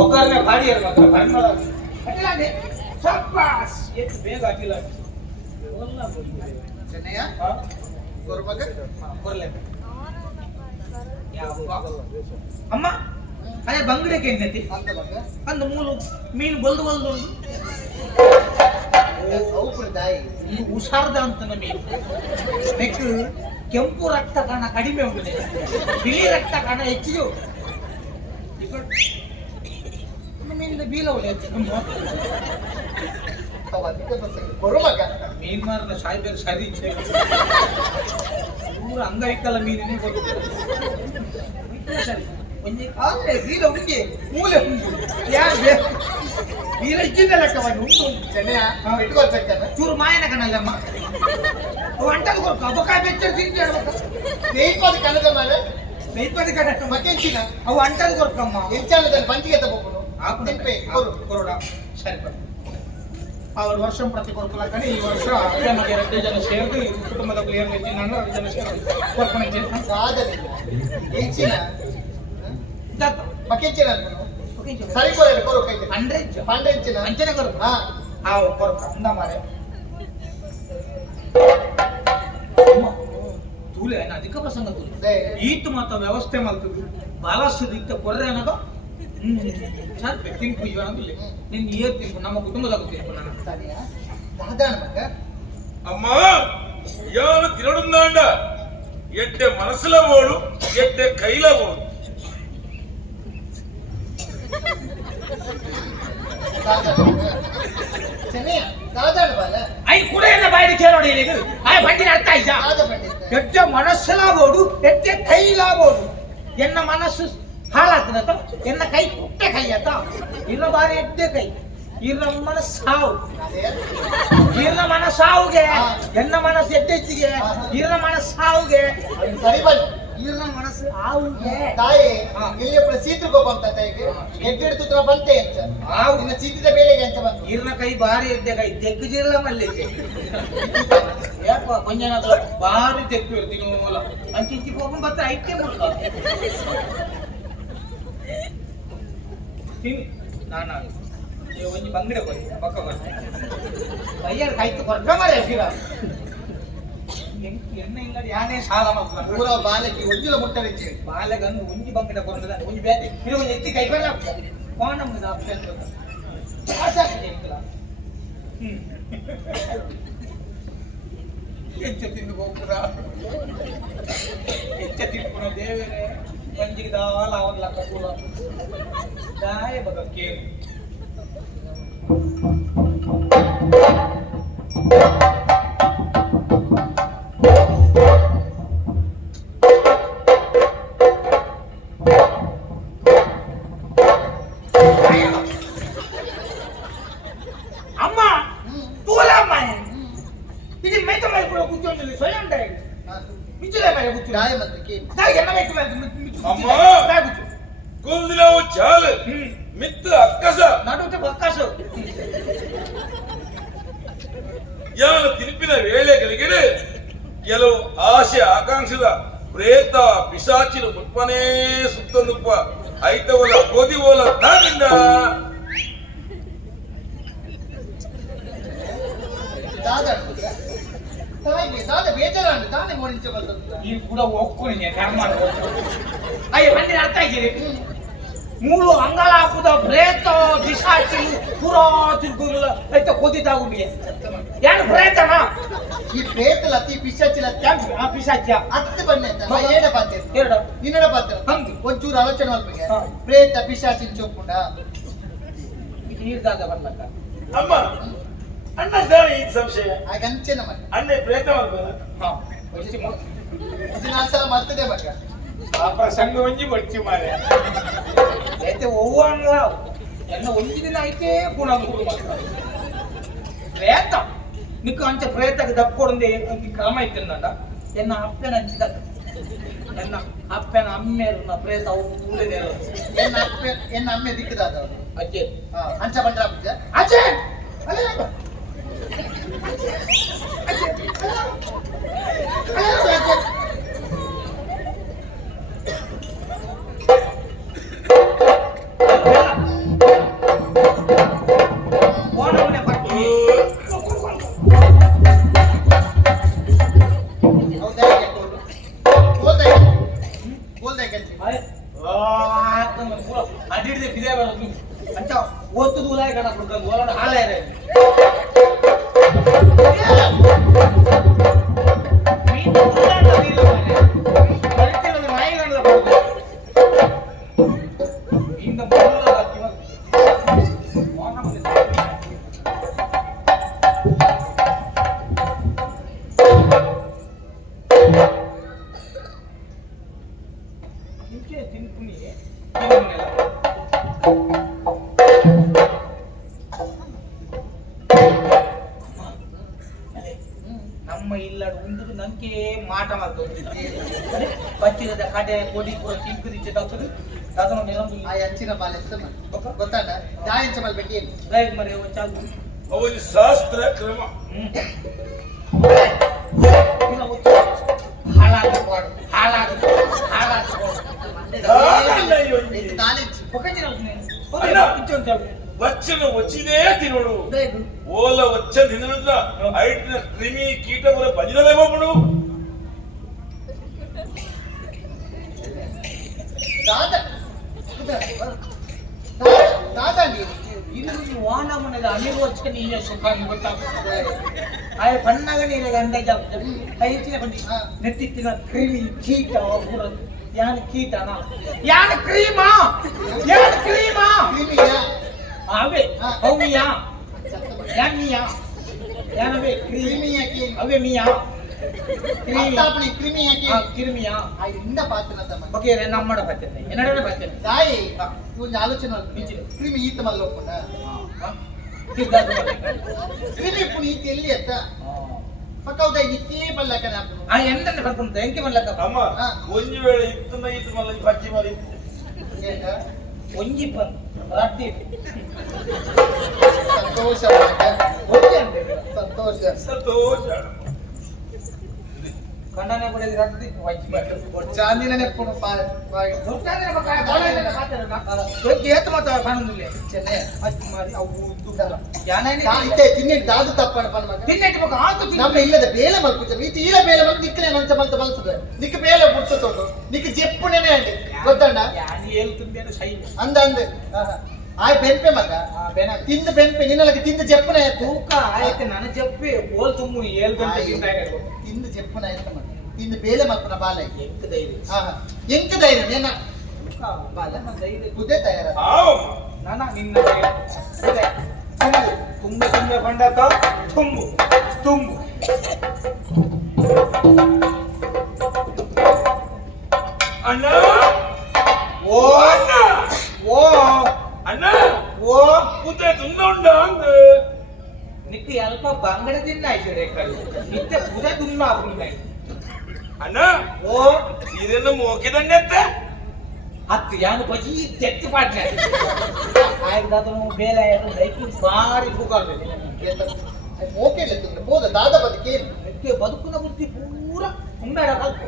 ಒಗ್ಗರಣೆ ಭಾರಿ ಎಷ್ಟು ಬೇಗ ಹಾಕಿಲ್ಲ ಚೆನ್ನಯ್ಯ ಗುರುಮಗ ಅಮ್ಮ ಅದೇ ಬಂಗಡಿಗೆ ಏನೈತಿ ಅಂತ ಮಗ ಅಂದ ಮೂಲು ಮೀನು ಬಲ್ದು ತಾಯಿ ಹುಷಾರ್ದ ಅಂತ ಮೀನು ನೆಕ್ ಕೆಂಪು ರಕ್ತ ಕಣ ಕಡಿಮೆ ಉಂಟು ಬಿಳಿ ರಕ್ತ ಕಣ ಹೆಚ್ಚಿಗೆ ಮೀನಿಂದ ಬೀಲ ಗುರುಮಗ ಮೀನ್ ಮಾರನ ಸಾಯ್ಬೇರು ಸರಿ ಪೂರ ಅಂಗವಿಕಲ ಮೀನಿನೇ ಸರಿ ಆದ್ರೆ ಬೀಲ ಉಂಟೆ ಮೂಲೆ ಉಂಟು ಯಾರು ಬೇಕು ಬೀಲ ಇದ್ದಿದ್ದ ಲೆಕ್ಕವನ್ನು ಉಂಟು ಚೆನ್ನಯ್ಯ ಇಟ್ಕೊಳ್ಬೇಕಲ್ಲ ಚೂರು ಮಾಯನ ಕಣಲ್ಲಮ್ಮ ಅವು ಅಂಟಲ್ ಕೊಡ್ಕ ಅಬಕಾಯಿ ಬೆಚ್ಚ ತಿಂದು ಹೇಳ್ಬೇಕು ಬೇಯ್ಕೋದು ಕಣದ ಮೇಲೆ ನೈಪದಿ ಕಣ ಮತ್ತೆಂಚಿನ ಅವು ಅಂಟಲ್ ಕೊಡ್ಕಮ್ಮ ಹೆಚ್ಚಾನದಲ್ಲಿ ಬಂಚಿಗೆ ತಗೋಬಹುದು ತಿಂಪೆ ಕೊರೋಡ ಸರಿ ಅವರು ವರ್ಷ ಪ್ರತಿ ಕೊಡ್ಕಲ್ಲ ಕಣಿ ಈ ವರ್ಷ ನಮಗೆ 2 ಜನ ಸೇರಿದು ಕುಟುಂಬದ ಏನು ಹೆಚ್ಚಿನ 2 ಜನ ಸೇರಿ ಕೊಡ್ಕೊಂಡು ಹೆಚ್ಚಿನ ದತ್ತ ಮಕ್ಕೆಂಚಿನ ಸರಿ ಕೊರ ಕೊರು ಕೈ 100 ಇಂಚಿನ ಅಂಚನೆ ಕೊರು ಹಾ ಆ ಕೊಡ್ಕ ಅಂದ ಮಾರೆ ತೂಲೆ ಅಧಿಕ ಪ್ರಸಂಗ ತೂಲೆ ಈತು ಮಾತ ವ್ಯವಸ್ಥೆ ಮಾಡ್ತದೆ ಬಾಲಸ್ಸು ದಿಕ್ಕ ಕೊರ್ರೆ ಅನ್ನೋದು ಸರ್ ತಿನ್ಕು ಇವ ಅನ್ನೋದಿಲ್ಲ ನಿನ್ನ ಏರ್ ತಿನ್ಕು ನಮ್ಮ ಕುಟುಂಬದಾಗ ತಿನ್ಕು ನಾನು ಸರಿಯಾ ದಾದಾಣ ಮಗ అమ్మ ఇవాళ తినడుందాండ ఎట్టే మనసులో ఓడు ఎట్టే కైలో ఓడు ಚೆನ್ನಯ್ಯ ದಾದಾಣ ಬಾಲ ಐ ಕೂಡ என்ன ಬಾಯಿಗೆ ಕೇಳೋಡಿ ನಿನಗೆ ಆಯ್ ಬಂಡಿ ಅರ್ಥ ಆಯ್ತಾ ದಾದ ಬಂಡಿ ಎಟ್ಟೆ ಮನಸ್ಸಲಾಗೋಡು ಎಟ್ಟೆ ಕೈಲಾಗೋಡು ಎನ್ನ ಮನಸ್ಸು ಹಾಳಾಗ್ತದ ಎನ್ನ ಕೈ ಕುಟ್ಟೆ ಕೈ ಆತ ಇನ್ನ ಬಾರಿ ಎಡ್ಡೆ ಕೈ ಇನ್ನ ಮನಸ್ಸು ಸಾವು ಇನ್ನ ಮನಸ್ಸು ಸಾವುಗೆ ಎನ್ನ ಮನಸ್ಸು ಎಡ್ಡೆಚ್ಚಿಗೆ ಇನ್ನ ಮನಸ್ಸು ಸಾವುಗೆ ಸರಿ ಬನ್ನಿ ಇನ್ನ ಮನಸ್ಸು ಆವುಗೆ ತಾಯಿ ಇಲ್ಲಿ ಸೀತೃಕೋ ಬಂತ ತಾಯಿಗೆ ಎಡ್ಡೆಡ್ತು ಬಂತೆ ಅಂತ ಇನ್ನು ಸೀತಿದ ಬೇಳೆಗೆ ಅಂತ ಬಂತು ಇರ್ನ ಕೈ ಬಾರಿ ಎಡ್ಡೆ ಕೈ ತೆಗ್ಗಿಜಿರಲ್ಲ ಮಲ್ಲಿಗೆ ಯಾಕ ಕೊಂಜನಾದ ಬಾರಿ ತೆಗ್ಗು ಇರ್ತೀನಿ ಮೂಲ ಅಂಚಿಂಚಿ ಹೋಗಿ ಬತ್ತ ಐತೆ ಮುಳ್ಳ ನಾನು ಒಂಜಿ ಬಂಗಡೆ ಕೊಡಿ ಪಕ್ಕ ಬರ್ತೀನಿ ಕೈಯಾರು ಕಾಯ್ತು ಕೊಟ್ಟ ಮರೆ ಸಿರ ಎಣ್ಣೆ ಇಲ್ಲ ಯಾನೇ ಸಾಲ ಮಾಡ್ತಾರೆ ಪೂರ ಬಾಲಕಿ ಒಂಜಿಲ ಮುಟ್ಟರಿಕೆ ಬಾಲೆಗಂದು ಒಂಜಿ ಬಂಗಡೆ ಕೊಡ್ತದ ಒಂಜಿ ಬೇತೆ ಇದು ಒಂಜಿ ಎತ್ತಿ ಕೈ ಬರಲ್ಲ ಕೋಣ ನಮ್ದು ಆಪ್ಷನ್ ಹೆಚ್ಚ ತಿಂದು ಹೋಗ್ತದ ಹೆಚ್ಚ ತಿನ್ಕೊಳ ದೇವರೇ ಮಂಜಿಗೆ ದಾಲ ಅವಲ್ಲ ಕೂಲ ದಾಯ ಬಗ ಕೇಳು ಅಮ್ಮ ತೂಲಮ್ಮ ಇದು ಮೇತ ಮೇಲೆ ಕೂಡ ಕೂತ್ಕೊಂಡಿಲ್ಲ ಸ್ವಯಂ ಮಿಚ್ಚಲೆ ಮೇಲೆ ಕೂತು ದಾಯ ಮತ್ತೆ ಎನ್ನ ಬೇಕು అమ్మ కుల్దిలో చాలు మిత్త అక్కస నడుట బక్కసు ಯಾನ ತಿನ್ಪಿನ ವೇಳೆ ಗಳಿಗೆಡೆ ಕೆಲವು ಆಸೆ ಆಕಾಂಕ್ಷದ ಪ್ರೇತ ಪಿಶಾಚಿನ ಮುಪ್ಪನೇ ಸುತ್ತೊಂದುಪ್ಪ ಐತವಲ ಗೋಧಿ ಓಲ ತಾನಿಂದ ದಾದಾಣ ಸಾಯಿಗೆ ದಾದ ಬೇಜಾರಾಂಡು ತಾನೇ ಮೋನಿಂಚ ಬಂದದ್ದು ಈ ಕೂಡ ಒಕ್ಕುನಿಗೆ ಕರ್ಮ ಅಯ್ಯ ಬಂದಿನ ಅರ್ಥ ಆಗಿರಿ ಮೂಳು ಅಂಗಾಲ ಹಾಕುದ ಪ್ರೇತ ದಿಶಾಚಿ ಪೂರಾ ತಿಳ್ಕೊಳ್ಳ ಐತ ಕೊದ್ದಿದ್ದಾಗುಂಡಿಗೆ ಏನು ಪ್ರೇತನ ಈ ಪ್ರೇತಲ ಅತಿ ಪಿಶಾಚಿಲ ಆ ಪಿಶಾಚ್ಯ ಅತ್ತೆ ಬನ್ನಿ ಅಂತ ಏನ ಪಾತ್ರ ಎರಡು ನಿನ್ನಡ ಪಾತ್ರ ಹಂಗೆ. ಒಂಚೂರು ಆಲೋಚನೆ ಮಾಡ್ಬೇಕು ಹಾ. ಪ್ರೇತ ಪಿಶಾಚಿನ ಚೊಪ್ಪುಂಡ ಇದು ನೀರ್ದಾಗ ಬರ್ಲಕ್ಕ ಅಮ್ಮ ಅಣ್ಣ ದಾರಿ ಈ ಸಂಶಯ ಆಗ ಅಂಚೆನ ಮಗ ಅಣ್ಣೆ ಪ್ರೇತ ಮಾಡ್ಬೋದ ಹಾ ಒಳ್ಳೆ ಇದು ನಾನ್ ಸಲ ಮರ್ತದೆ ಮಗ ಆ ಪ್ರಸಂಗ ಒಂಜಿ ಬರ್ತಿ ಮಾರೆ అయితే ಒವ್ವಂಗ ಎನ್ನ ಒಂಜಿ ದಿನ ಐತೆ ಗುಣ ಪ್ರೇತ ನಿಕ್ಕ ಅಂಚ ಪ್ರೇತಕ್ಕೆ ದಕ್ಕೊಡಂದೆ ಅಂತ ಕ್ರಮ ಐತೆನ್ನಡ ಎನ್ನ ಅಪ್ಪನ ಅಂಚಿದ ಎನ್ನ ಅಪ್ಪನ ಅಮ್ಮೆರ್ನ ಪ್ರೇತ ಊರಿದೆ ಎನ್ನ ಅಮ್ಮೆ ದಿಕ್ಕದಾದವರು ಅಜ್ಜೆ ಅಂಚ ಬಂದ್ರ ಪೂಜ ಅಜ್ಜೆ ಓಣವನೆ ಬರ್ತೀನಿ ಹೌದಾ ಬೋಲ್ದೆ ಅಡಿಡ್ದೆ ಬಿದೆ ಬರೋದು ಅಂತ ಓದ್ತದ ಉಲಾಯ ಕಣ ಕೊಡ್ಕೊಂಡು ಓಲಾಡ ಹಾಲ ಇರ ನಮ್ಮ ಇಲ್ಲಡು ಉಂದು ನಂಗೆ ಮಾಟ ಮಾಡ್ತದೆ ಪಚ್ಚಿರದ ಕಡೆ ಕೊಡಿ ಪೂರ ತಿಂಕುದಿಚ್ಚೆ ತಕ್ಕದು ಅದನ್ನು ನೆನಪು ಆ ಅಂಚಿನ ಬಾಲೆ ಗೊತ್ತಾಡ ನಾ ಎಂಚ ಮಾಡ್ಬೇಕೇನು ಲೈಕ್ ಮರೆ ಚಾಲು ಅವನು ಶಾಸ್ತ್ರ ಕ್ರಮ ವಚ್ಚನ ವಚ್ಚಿನೇ ತಿನ್ನೋಡು ಓಲ ವಚ್ಚ ತಿನ್ನದ ಐಟ್ನ ಕ್ರಿಮಿ ಕೀಟ ಬರ ಬಂದಿರಲೇ ಬಾಬುಡು ಇದು ವಾಹನ ಮನೆದ ಅನಿರ್ವಚಕ ನೀಯ ಸುಖ ಗೊತ್ತಾಗ್ತದೆ ಆಯ ಬಣ್ಣಗ ನೀರ ಗಂಡ ಹೆಚ್ಚಿನ ಬಂದಿ ನೆತ್ತಿತ್ತಿನ ಕ್ರಿಮಿ ಕೀಟ ಪೂರ ಯಾನ ಕೀಟನ ಯಾನ ಕ್ರೀಮಾ ಯಾನ ಕ್ರೀಮಾ ಅವೇ ಹೌಮಿಯಾ ಯಾನಿಯಾ ಯಾನವೇ ಕ್ರೀಮಿಯಾ ಅವೇ ಮಿಯಾ ಅತ್ತಾಪಣಿ ಕ್ರಿಮಿ ಯಾಕೆ ಕ್ರಿಮಿಯಾ ಆ ಇಂದ ಪಾತ್ರ ಓಕೆ ನಮ್ಮಡ ಬರ್ತೇನೆ ಏನಡೆ ಬರ್ತೇನೆ ತಾಯಿ ಇವ್ನ ಆಲೋಚನೆ ಮಾಡ್ತೀನಿ ಕ್ರಿಮಿ ಈತ ಮಲ್ಲ ಒಪ್ಪುಂಡ ಕ್ರಿಮಿ ಪುನಿ ಈತ ಎಲ್ಲಿ ಅತ್ತ ಪಕ್ಕೌದ ಇತ್ತೇ ಬಲ್ಲಕ ನಾಪು ಆ ಎಂದನ್ನ ಬರ್ಕೊಂಡು ಎಂಕೆ ಬಲ್ಲಕ ಅಮ್ಮ ಒಂಜಿ ವೇಳೆ ಇತ್ತನ ಈತ ಮಲ್ಲ ಪಚ್ಚಿ ಮಾಡಿ ಒಂಜಿ ಬಂದು ರಾತ್ರಿ ಸಂತೋಷ ಸಂತೋಷ ಸಂತೋಷ ಕಣ್ಣನೆ ಬಡಿದ ರಾತ್ರಿ ವಜ್ಜಿ ಬರ್ತದೆ ಚಾಂದಿನ ನೆಪ್ಪುನು ಏತ್ ಮಾತ ಕಾಣುದಿಲ್ಲ ಚೆನ್ನೈ ಅಜ್ಜಿ ಮಾಡಿ ಅವು ತಿನ್ನಿ ದಾದು ತಪ್ಪಣ ಮಗ ತಿನ್ನೆಟ್ಟು ಮಗ ಆತು ನಮ್ಮ ಇಲ್ಲದ ಬೇಲೆ ಮಲ್ಪುತ್ತ ಈ ತೀರ ಬೇಲೆ ಮಲ್ಪು ನಿಕ್ಕಲೆ ಮಂಚ ಮಲ್ತ ಮಲ್ತದ ನಿಕ್ಕ ಬೇಲೆ ಬುಡ್ಸತೋಡು ನಿಕ್ಕ ಜೆಪ್ಪುನೇನೆ ಅಂಡಿ ಗೊತ್ತಣ್ಣ ಯಾನಿ ಹೇಳ್తుంದೇನು ಸೈ ಅಂದ ಅಂದೆ ಆಯ್ ಬೆನ್ಪೆ ಮಗ ತಿಂದ ಬೆನ್ಪೆ ನಿನ್ನಲಕ್ಕೆ ತಿಂದ ಜೆಪ್ಪನ ತೂಕ ಆಯ್ತು ನನ್ನ ಜಪ್ಪಿ ಬೋಲ್ ತುಂಬು 7 ಗಂಟೆ ತಿಂದ ಜೆಪ್ಪನ ಆಯ್ತು ಮಗ ತಿಂದ ಬೇಲೆ ಮಲ್ಪನ ಬಾಲ ಎಂಕ ಧೈರ್ಯ ಎಂಕ ಧೈರ್ಯ ಏನ ಬಾಲ ಧೈರ್ಯ ಕುದೇ ತಯಾರ ನಾನ ನಿನ್ನ ತುಂಬೆ ತುಂಬೆ ಬಂಡಕ ತುಂಬು ತುಂಬು ಅಣ್ಣ ಓ ಅಣ್ಣ ಓ ಅಣ್ಣ ಓ ಪುತ್ತೆ ತುಂಡ ಅಂದ ನಿಕ್ಕ ಅಲ್ಪ ಬಂಗಡ ತಿನ್ನ ಆಯ್ತು ರೇಖಲ್ಲಿ ನಿತ್ಯ ಪುದೆ ತುನ್ನ ಆಗುಂಡೆ ಅಣ್ಣ ಓ ಇದನ್ನು ಮೋಕಿದಂಗತ್ತೆ ಹತ್ತು ಯಾನು ಬಜಿ ತೆತ್ತು ಪಾಟ್ನೆ ಆಯ್ದಾದನು ಬೇಲೆ ಆಯ್ತು ಲೈಫ್ ಬಾರಿ ಕೂಗಾಡ್ಬೇಕು ಓಕೆ ಇಲ್ಲ ಬೋದ ದಾದ ಬದುಕೇನು ಅದಕ್ಕೆ ಬದುಕುನ ಬುದ್ಧಿ ಪೂರ ಉಂಬೇಡ ಕಲ್ಪು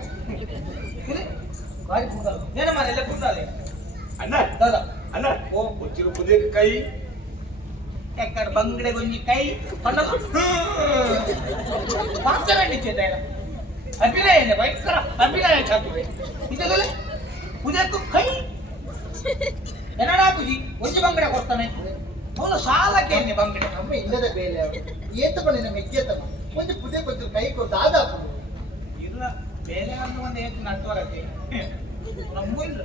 ಬಾರಿ ಕೂಗಾಡು ಏನ ಮಾರ ಎಲ್ಲ ಕೂಗಾಲೆ ಅಣ್ಣ ದಾದ ಅಣ್ಣ ಓ ಕೊಚ್ಚಿರು ಪುದೆ ಕೈ ಎಕ್ಕಡ ಬಂಗಡೆ ಗೊಂಜಿ ಕೈ ಪಂಡ ಮಾತಾಡಿದ್ದೇನೆ ಅಭಿನಯ ಭಯಂಕರ ಅಭಿನಯ ಚಾತುರ್ಯ ಇದೆಲ್ಲ ಉದಯಕ್ಕೂ ಕೈ ಏನಡಾ ಬುಜಿ ಒಂಜಿ ಬಂಗಡ ಕೊಡ್ತಾನೆ ಅವನು ಸಾಲಕ್ಕೆ ಎನ್ನೆ ಬಂಗಡ ನಮ್ಮ ಇಲ್ಲದ ಬೇಲೆ ಏತ ಬಣ್ಣ ಮೆಕ್ಕೆತಮ್ಮ ಒಂದು ಪುದೆ ಕೊಂಚ ಕೈ ಕೊಟ್ಟು ಆದಾಪು ಇಲ್ಲ ಬೇಲೆ ಅನ್ನು ಒಂದು ಏತು ನಟ್ಟವರಕ್ಕೆ ನಮ್ಮ ಇಲ್ಲ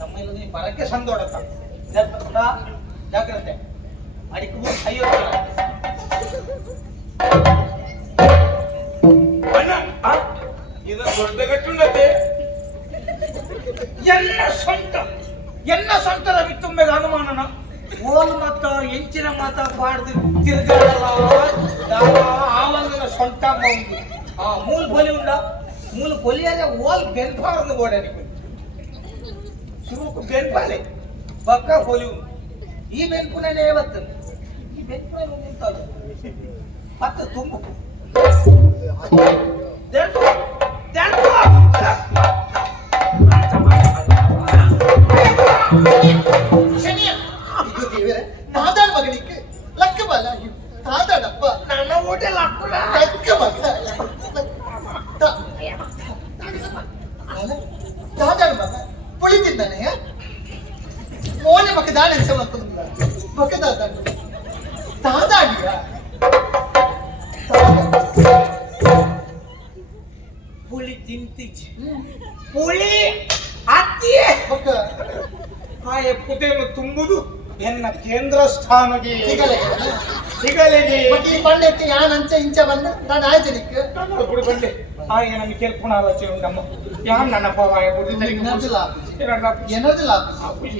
ನಮ್ಮ ಇಲ್ಲ ಬರಕ್ಕೆ ಸಂದೋಡತ್ತ ಜಾಗ್ರತೆ ಅಡಿಕೆ ಅಯ್ಯೋ ಅಣ್ಣ ಇದು ದೊಡ್ಡ ಗಟ್ಟುಂಡತೆ ಎನ್ನ ಸ್ವಂತದ ಬಿತ್ತುಂಬೆದ ಅನುಮಾನನ ಓಲ್ ಮತ್ತ ಎಂಚಿನ ಮಾತ ಬಾಡ್ದು ತಿರುಗಾಡಲ್ಲ ಆವಂಗನ ಸ್ವಂತ ಮೌಂದು ಮೂಲ ಬಲಿ ಉಂಡ ಮೂಲ ಬಲಿಯಾದ ಓಲ್ ಬೆನ್ಪಾರದು ಗೋಡನಿಗೆ ಶುರುಕು ಬೆನ್ಪಾಲೆ ಪಕ್ಕ ಬಲಿ ಉಂಟು ಈ ಬೆನ್ಪುನೇ ಇವತ್ತು ಈ ಬೆನ್ಪುನೇ ನಿಂತಲ್ಲ ಮತ್ತೆ ತುಂಬು ತಾದಾಡ ಮಗನಿಗೆ ಲಕ್ಕ ಬಲ ತಾದಾಡಪ್ಪ ನನ್ನ ಹೋಟೆಲ್ ಹಾಕುಲ್ಲ ಲಕ್ಕ ಮಗ ತಾದಾಡ ಮಗ ಪುಳಿತಿದ್ದಾನೆ ಮೋನೆ ಮಕ್ಕ ದಾಳ ಹೆಸರು ಮಕ್ಕ ತಾದಾಡ ತಾದಾಡಿಯ ಪುಳಿ ತಿಂತಿಜ್ ಪುಳಿ ಅತ್ತಿಯೇ ಮಕ್ಕ ಆಯೆ ಪುದೆಯನ್ನು ತುಂಬುದು ಎನ್ನ ಕೇಂದ್ರ ಸ್ಥಾನಗೆ ಸಿಗಲಿಗೆ ಈ ಪಂಡಕ್ಕೆ ಯಾನ್ ಅಂಚ ಇಂಚ ಬಂದ ನಾನು ಆಯ್ತನಿಕ್ಕೆ ಬಿಡು ಬಂದೆ ಆಯ ನಮಗೆ ಕೇಳ್ಪುಣ ಆಲೋಚನೆ ಉಂಟಮ್ಮ ಯಾನ್ ನನ್ನ ಪವಾಯ ಏನದಿಲ್ಲ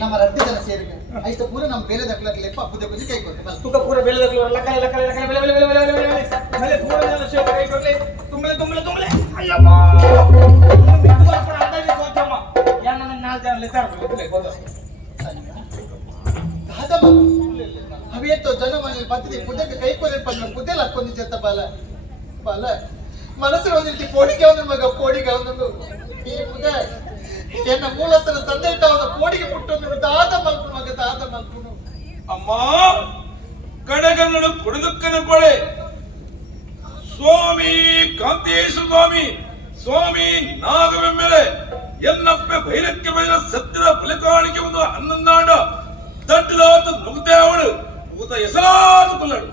ನಮ್ಮ ರಡ್ಡಿ ಜನ ಸೇರಿಗೆ ಆಯ್ತು ಪೂರ ನಮ್ಮ ಬೇರೆ ದಕ್ಲಕ್ಕೆ ಲೆಪ್ಪ ಪುದೆ ಪುದೆ ಕೈ ಕೊಡ್ತೇವೆ ತುಕ ಪೂರ ಬೆಲೆ ಲಕ್ಕಲೆ ಲಕ್ಕಲೆ ಲಕ್ಕಲೆ ಬೆಲೆ ಬೆಲೆ ಬೆಲೆ ಬೆಲೆ ಬೆಲೆ ಬೆಲೆ ಮೇಲೆ ಪೂರ ಜನ ಸೇವೆ ಕೈ ಕೊಡ್ಲಿ ತುಂಬಲೆ ತುಂಬಲೆ ತುಂಬಲೆ ಅಯ್ಯಮ್ಮ ಅಂದಾಜು ಸೋಚಮ್ಮ ಯಾನ್ ನನ್ನ 4 ಜನ ಲೆಕ್ಕಾಡ್ಬೇಕು ಹೋದ ಅವೇ तो जन मने पत्ती पुदे कई कोरे पन्न पुदे लक्कोंदी जत्त बाल बाल मनसु ಒಂದಿತಿ ಕೋಡಿಗೆ ಅವನ ಮಗ ಕೋಡಿಗೆ ಅವನದು ಈ ಪುದೆ ಎನ್ನ ಮೂಲತನ ತಂದೆ ಇಟ್ಟವನ ಕೋಡಿಗೆ ಪುಟ್ಟೊಂದು ದಾದ ಮಲ್ಪು ಮಗ ದಾದ ಮಲ್ಪು ಅಮ್ಮ ಕಡಗನ್ನಡು ಕುಡಿದುಕ್ಕನ ಕೊಳೆ ಸ್ವಾಮಿ ಕಾಂತೇಶ್ವರ ಸ್ವಾಮಿ ಸ್ವಾಮಿ ನಾಗವೆಂಬೆಲೆ ಎನ್ನಪ್ಪೆ ಬೈರಕ್ಕೆ ಬೈರ ಸತ್ಯದ ಫಲಕಾಣಿಕೆ ಒಂದು 11 ಆಂಡ ದಡ್ಡದಾತ ನುಗ್ದೆ ಅವಳು ಊತ ಹೆಸರಾದ ಕುಲ್ಲಡು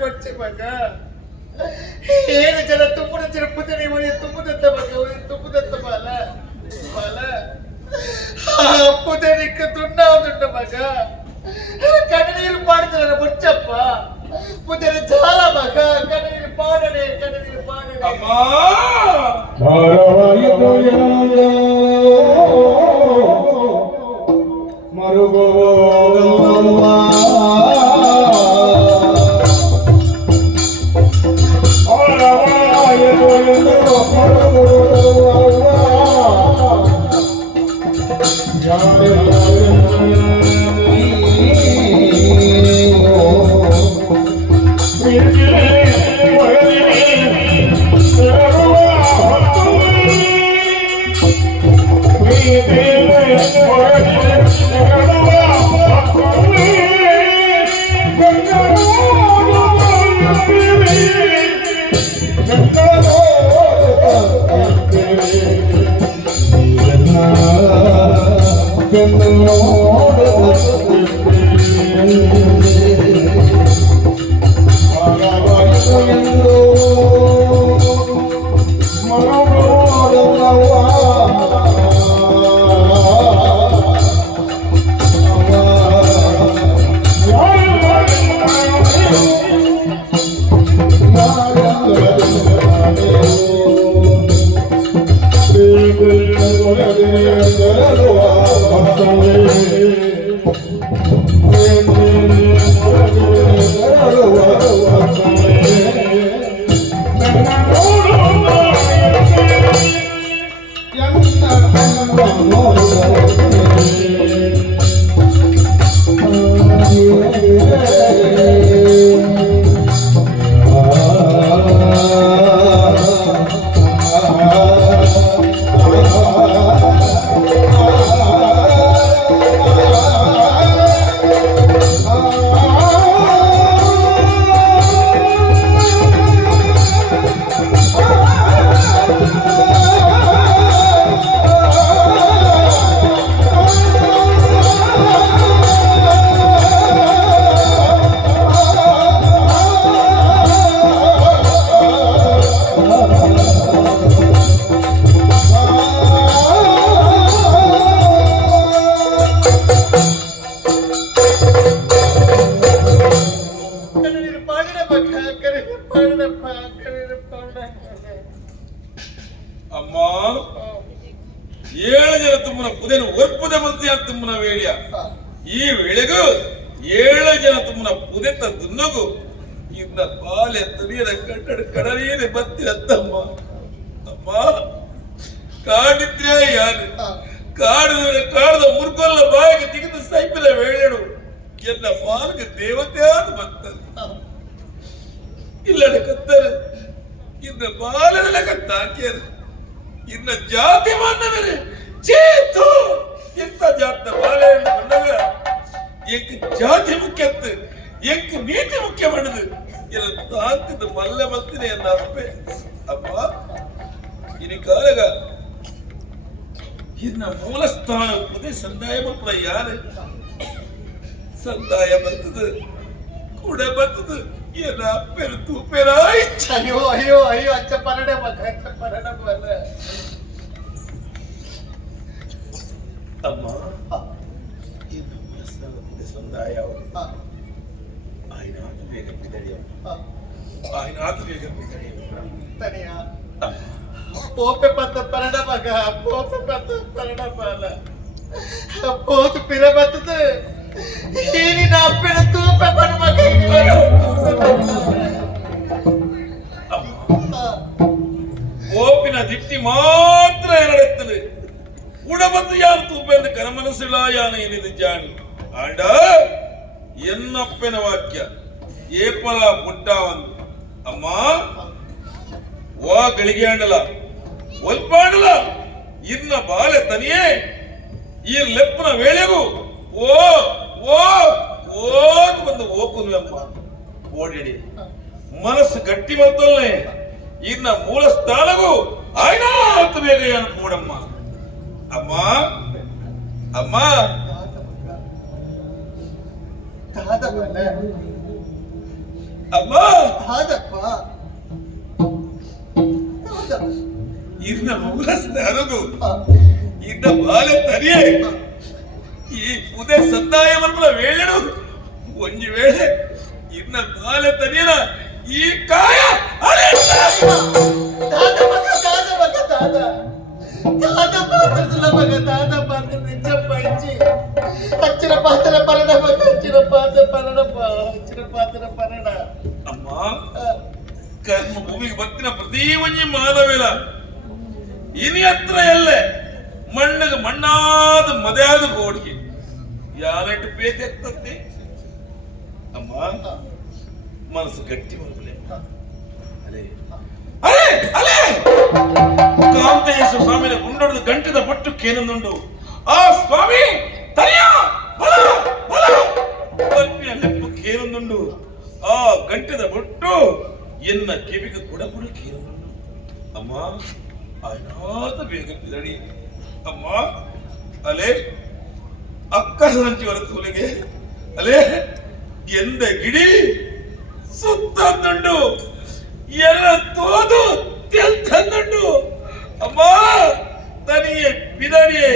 ಪಚ್ಚಿ ಮಗ ಏನು ಜನ ತುಪ್ಪದ ತಿರುಪತಿ ನೀವು ತುಪ್ಪದತ್ತ ಮಗ ತುಪ್ಪದತ್ತ ಬಾಲ ಬಾಲ ತುಂಡ ಮಗ ಕಣ್ಣೀರು ಪಾಡಿದ್ರೆ ಮುಚ್ಚಪ್ಪ ಪುದರ ಜಾಲ ಮಗ ಕಣ್ಣೀರು ಪಾಡಣೆ ಅಮ್ಮ ಭಾರವಾಯಿತು ಎಲ್ಲ ಮರುಗುವ ಭಾರವಾಯಿತು ಎಲ್ಲ ಅಮ್ಮ 7 ಜನ ತುಮ್ಮನ ಪುದೆನು ಒರ್ಪುದೆ ಮಂತ್ರಿ ತುಮ್ಮನ ವೇಳಿಯ ಈ ವೇಳೆಗೂ 7 ಜನ ತುಮ್ಮನ ಪುದೆತ ದುನ್ನಗು ಇನ್ನ ಬಾಲೆ ತುರಿಯದ ಕಟ್ಟಡ ಕಡಲೀನೆ ಬತ್ತಿರತ್ತಮ್ಮ ಅಮ್ಮ ಕಾಡಿದ್ರೆ ಯಾರು ಕಾಡದ ಮುರ್ಗೊಲ್ಲ ಬಾಯಿಗೆ ತೆಗೆದು ಸೈಪಿನ ವೇಳೆಡು ಎಲ್ಲ ಬಾಲಿಗೆ ದೇವತೆ ಆದ ಬರ್ತದೆ ಇಲ್ಲಡೆ ಕತ್ತಾರೆ ಇನ್ನ ಬಾಲದ ಕತ್ತಾಕ್ಯಾರ ಇನ್ನ ಜಾತಿ ಮಾನವರೇ ಚೇತು ಇಂಥ ಜಾತ ಬಾಳೆಹಣ್ಣು ಬಂದಾಗ ಎಂಕ್ ಜಾತಿ ಮುಖ್ಯತ್ತು ಎಂಕ್ ನೀತಿ ಮುಖ್ಯ ಮಾಡುದು ಇಲ್ಲ ತಾಂತಿದ್ದು ಮಲ್ಲ ಮತ್ತಿನ ಎನ್ನ ಅಪ್ಪೆ ಅಪ್ಪ ಇನಿ ಕಾಲಗ ಇನ್ನ ಮೂಲ ಸ್ಥಾನ ಪುದೆ ಸಂದಾಯ ಮಕ್ಕಳ ಯಾರು ಸಂದಾಯ ಬರ್ತದೆ ಕೂಡ ಬರ್ತದೆ ಏನ ಅಪ್ಪೆರು ತೂಪೆರ ಅಯ್ಯೋ ಅಯ್ಯೋ ಅಯ್ಯೋ ಅಚ್ಚ ಪರಡೆ ಮಗ ಅಚ್ಚ ಪರಡೆ ಬರ ಅಮ್ಮ ಇನ್ನು ಮನಸ್ಸಿನ ಸಂದಾಯ ಆಯ್ನಾತು ಬೇಗ ಬಿದಡಿಯ ಆಯ್ನಾತು ಬೇಗ ಬಿದಡಿಯ ತನಿಯ ಪೋಪೆ ಪತ್ತ ಪರಡೆ ಮಗ ಪೋಪೆ ಪತ್ತ ಪರಡೆ ಬಾಲ ಪೋತು ಪಿರ ಬರ್ತದೆ ಏನಿನ ಅಪ್ಪೆನ ತೂಪೆ ಪರ ಮಗ ಓಪಿನ ದಿಟ್ಟಿ ಮಾತ್ರ ಎರಡೆತ್ತಲೆ ಕೂಡ ಬಂದು ಯಾರು ತೂಪೆಂದು ಕನಮನಸ್ಸಿಲ್ಲ ಯಾನ ಏನಿದೆ ಜಾಣಿ ಆಂಡ ಎನ್ನಪ್ಪನ ವಾಕ್ಯ ಏಪಲ ಪುಟ್ಟ ಒಂದು ಅಮ್ಮ ವಾ ಗಳಿಗೆ ಆಂಡಲ ಒಲ್ಪಾಂಡಲ ಇನ್ನ ಬಾಲೆ ತನಿಯೇ ಈ ಲೆಪ್ಪನ ವೇಳೆಗೂ ಓ ಓ ಓದು ಬಂದು ಓಕುನ್ವೆಂಬ ಓಡಿಡಿ ಮನಸ್ಸು ಗಟ್ಟಿ ಮಲ್ತೊಲ್ಲೆ ಇನ್ನ ಮೂಲ ಸ್ಥಾನಗೂ ಆಯ್ನಾತು ಬೇಗ ಏನು ಕೂಡಮ್ಮ ಅಮ್ಮ ಅಮ್ಮ ಅಮ್ಮ ಇನ್ನ ಮೂಲ ಸ್ಥಾನಗೂ ಇನ್ನ ಬಾಲೆ ತನಿಯೇ ಈ ಉದಯ ಸಂದಾಯ ಮರ್ಮಲ ವೇಳೆನು ಒಂಜಿ ವೇಳೆ ಇನ್ನ ಬಾಲೆ ತನಿಯನ ಈ ಕಾಯ ದಾದ ಮಗ ದಾದ ಪಾತ್ರದಲ್ಲ ಮಗ ದಾದ ಪಾತ್ರ ನಿಜ ಪಂಚಿ ಅಚ್ಚರ ಪಾತ್ರ ಪರಣ ಮಗ ಅಚ್ಚರ ಪಾತ್ರ ಪರಣ ಅಮ್ಮ ಕರ್ಮ ಭೂಮಿಗೆ ಬತ್ತಿನ ಪ್ರತಿ ಒಂಜಿ ಮಾನವೇಲ ಇನಿ ಹತ್ರ ಎಲ್ಲೆ ಮಣ್ಣಗೆ ಮಣ್ಣಾದ ಮದೆಯಾದ ಗೋಡಿಗೆ ಯಾರೆಟ್ಟು ಬೇಕೆತ್ತಂತೆ ಅಮ್ಮ ಮನಸ್ಸು ಗಟ್ಟಿ ಮರಬಲೆ ಅಲೆ ಅಲೆ ಅಲೆ ಕಾಂತೇಶ್ವರ ಸ್ವಾಮಿನ ಗುಂಡೊಡೆದು ಗಂಟದ ಪಟ್ಟು ಕೇನೊಂದುಂಡು ಆ ಸ್ವಾಮಿ ತನಿಯ ಬಲ ಬಲ ಕಲ್ಪಿನ ಲೆಪ್ಪು ಕೇನೊಂದುಂಡು ಆ ಗಂಟದ ಬೊಟ್ಟು ಎನ್ನ ಕಿವಿಗೆ ಕುಡಕುಡ ಕೇನೊಂದುಂಡು ಅಮ್ಮ ಅನಾಥ ಬೇಗ ಬಿದಡಿ ಅಮ್ಮ ಅಲೆ ಅಕ್ಕಸ ಹಂಚಿ ಹೊರತುಲಿಗೆ ಅಲೆ ಎಂದ ಗಿಡಿ ಸುತ್ತಂದುಂಡು ಎಲ್ಲ ತೋದು ತೆಲ್ತಂದುಂಡು ಅಮ್ಮ ತನಿಗೆ ಬಿದಡಿಯೇ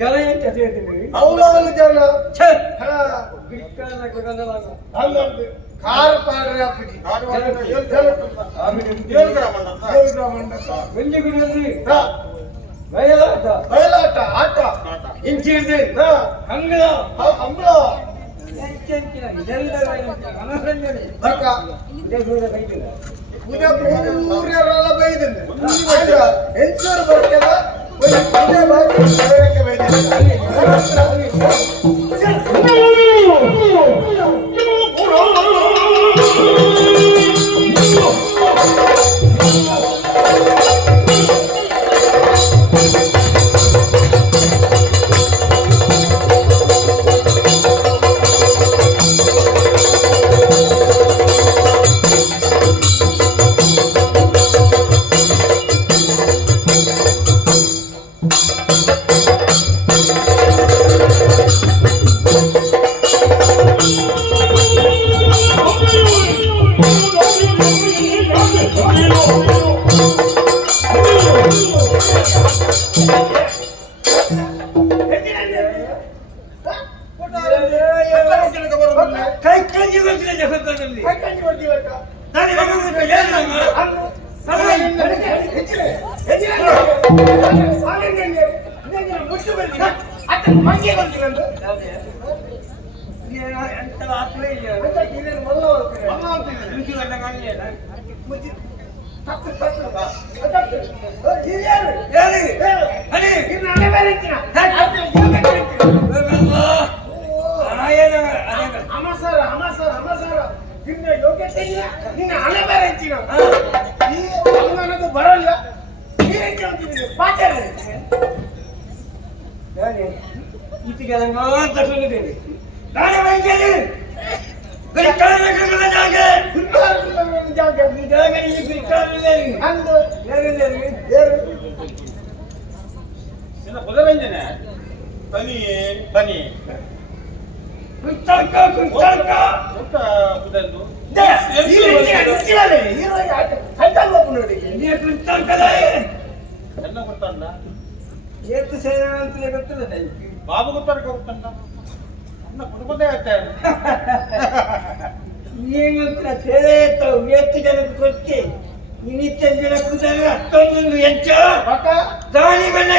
ಜನ ಎಂತ ಹೇಳ್ತೀನಿ ಅವಳವಳು ಜನ ಕಾರ್ ಪಾಡ್ರೆ ಅಪ್ಪಿಗೆ ಬಯಲಾಟ ಬಯಲಾಟ ಆಟ ಇಂಚಿದೆ ಅಂಗಳ ಅಂಬಳ ಊರೆಲ್ಲ ಬೈದಿದೆ ಹೆಂಚೂರು ಬರ್ತಲ್ಲ ಈಚೆಗೆ ತಗೊಂಡಿದ್ದೇನೆ ನಾನೇ ಬೈತೇನೆ ತನಿಯೇ ಬನ್ನಿ ಎಲ್ಲ ಗೊತ್ತಲ್ಲ ಬಾಬು ಗೊತ್ತಂಡ ನನ್ನ ಕುಟುಂಬದೇ ಆಗ್ತಾರೆ ಎಷ್ಟು ಜನಕ್ಕೆ ಕೊಟ್ಟೆ ನಿತ್ಯ ಜನ ಕೂತಾಗ ಅಷ್ಟೊಂದು ಹೆಚ್ಚು ದಾಳಿ ಬಣ್ಣ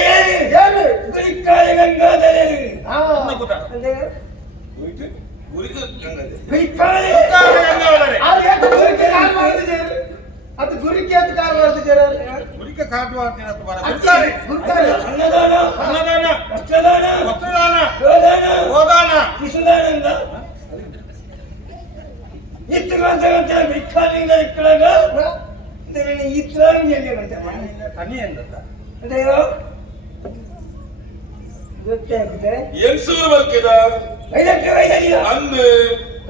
ಏನು ಗುರಿಕಾಲೆ ಗಂಗಾಧರ ಅಂದ್ರೆ ಗುರಿಕಾಲೆ ಅದು ಗುರಿಕೆ ಅಂತ ಕಾಲ ಮಾಡ್ತಿದ್ದೀರ ಗುರಿಕೆ ಕಾಟುವ ಅನ್ನದಾನ ಅನ್ನದಾನ ವಸ್ತ್ರದಾನ ವಸ್ತ್ರದಾನ ಗೋದಾನ ಗೋದಾನ ಶಿಶುದಾನಂದ ಇತ್ತುಗಂತ ಬಿಕ್ಕಾಲಿಂದ ಇಕ್ಕಳಾಗ ಇತ್ಲಾಂಜಲಿ ಬಂತ ತನಿ ಎಂದ ಅದೇಯೋ ಗೊತ್ತಾಗುತ್ತೆ ಎನ್ಸೂರು ಬರ್ಕಿದ ಐದಕ್ಕೆ ವೈದ್ಯ ಅಂದು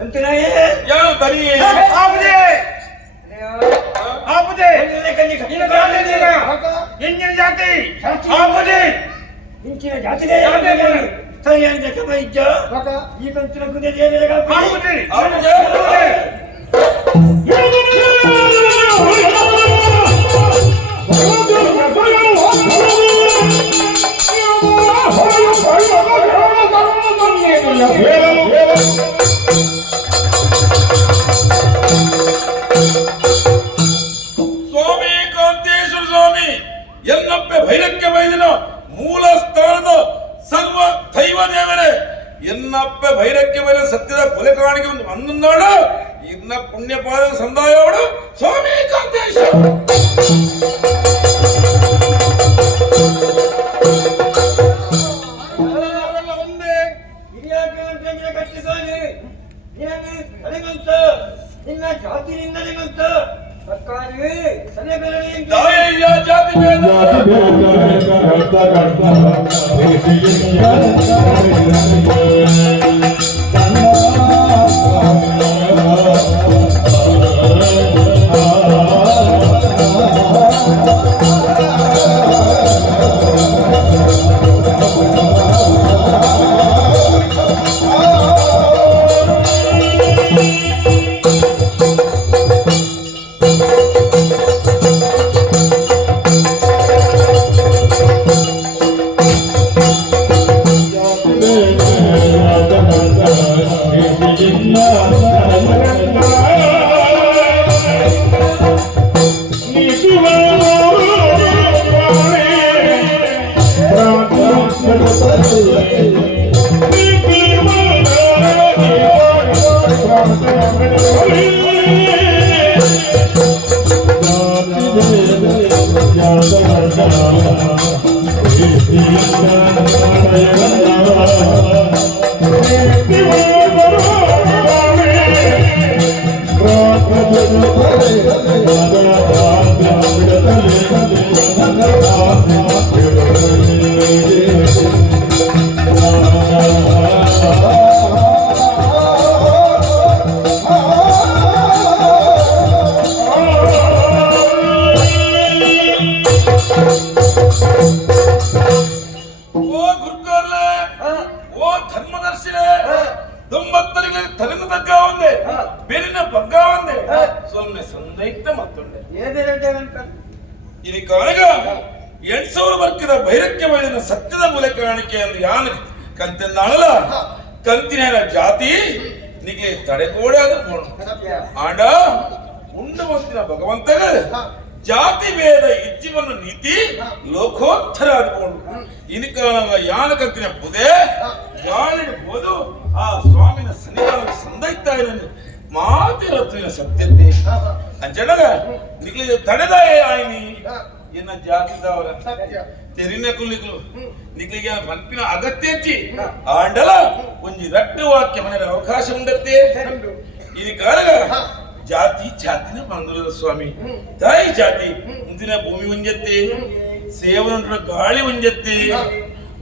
ಅಂತಿನಾಯೇ ಯಾವ ತನಿಯೇ ಆಪುದೆ ಎಂಜಿನ ಜಾತಿ ಆಪುದೆ ಇಂಚಿನ ಜಾತಿಗೆ ಸರಿಯಾದ ಕ್ರಮ ಇದ್ದ ಈ ಕಂಚಿನ ಕುಂದೆ ಆಪುದೆ ಸ್ವಾಮಿ ಕಾಂತೇಶ್ವರ ಸ್ವಾಮಿ ಎನ್ನಪ್ಪೆ ಭೈರಕ್ಕೆ ಬೈದಿನ ಮೂಲ ಸ್ಥಾನದ ಸರ್ವ ದೈವ ದೇವರೇ ಎನ್ನಪ್ಪೆ ಭೈರಕ್ಕೆ ಬೈದ ಸತ್ಯದ ಕೊಲೆ ಕಾಣಿಕೆ ಒಂದು ಅನ್ನೊಂದಾಡು ಇನ್ನ ಪುಣ್ಯಪಾದ ಸಂದಾಯವಡು ಸ್ವಾಮಿ ಕಾಂತೇಶ್ವರ ಒಂದೇ ಕಟ್ಟಿದ್ದಾನೆ ನಿನಗಂತ ನಿನ್ನ ಜಾತಿನಿಂದಲಿಗಂತ ಸರ್ಕಾರವೇ ಸನೆ ಬೆಲೆ ದಾಯಯ್ಯ ಜಾತಿ ಭೇದ ఇది కానగా 8,000 ವರ್ಗದ ಭೈರಕ್ಕೆ ಬೈದಿನ ಸತ್ಯದ ಮೂಲೆ ಕಾಣಿಕೆ ಎಂದು ಯಾನ ಕಂತೆಂದಾಳಲ್ಲ ಕಂತಿನ ಜಾತಿ ನಿಗೆ ತಡೆಗೋಡಾದ ಪೋಣ ಆಂಡ ಉಂಡವಂತಿನ ಭಗವಂತಗ ಜಾತಿ ಭೇದ ಇಜ್ಜಿವನ್ನು ನೀತಿ ಲೋಕೋತ್ತರ ಆದಿಕೊಂಡು ಇನಿ ಕಾಲಂಗ ಯಾನ ಕಂತಿನ ಪುದೆ ಗಾಳಿನ ಹೋದು ಆ ಸ್ವಾಮಿನ ಸನ್ನಿಧಾನ ಸಂದೈತಾ ಇರನು ಮಾತಿರತ್ವಿನ ಸತ್ಯತೆ ಅಂಜನಗ ನಿಗ್ಲಿ ತಡೆದಾಯೇ ಆಯ್ನಿ ಎನ್ನ ಜಾತಿದವರ ತೆರಿನ ಕುಲ್ಲಿಗಳು ನಿಗ್ಲಿಗೆ ಪಂಪಿನ ಅಗತ್ಯ ಹೆಚ್ಚಿ ಆಂಡಲ ಒಂಜಿ ರಟ್ಟು ವಾಕ್ಯ ಮನೆಯ ಅವಕಾಶ ಉಂಡತ್ತೆ ಇದು ಕಾರಣ ಜಾತಿ ಜಾತಿನ ಬಂಧುಗಳ ಸ್ವಾಮಿ ತಾಯಿ ಜಾತಿ ಮುಂದಿನ ಭೂಮಿ ಒಂಜತ್ತೆ ಸೇವನ ಗಾಳಿ ಒಂಜತ್ತೆ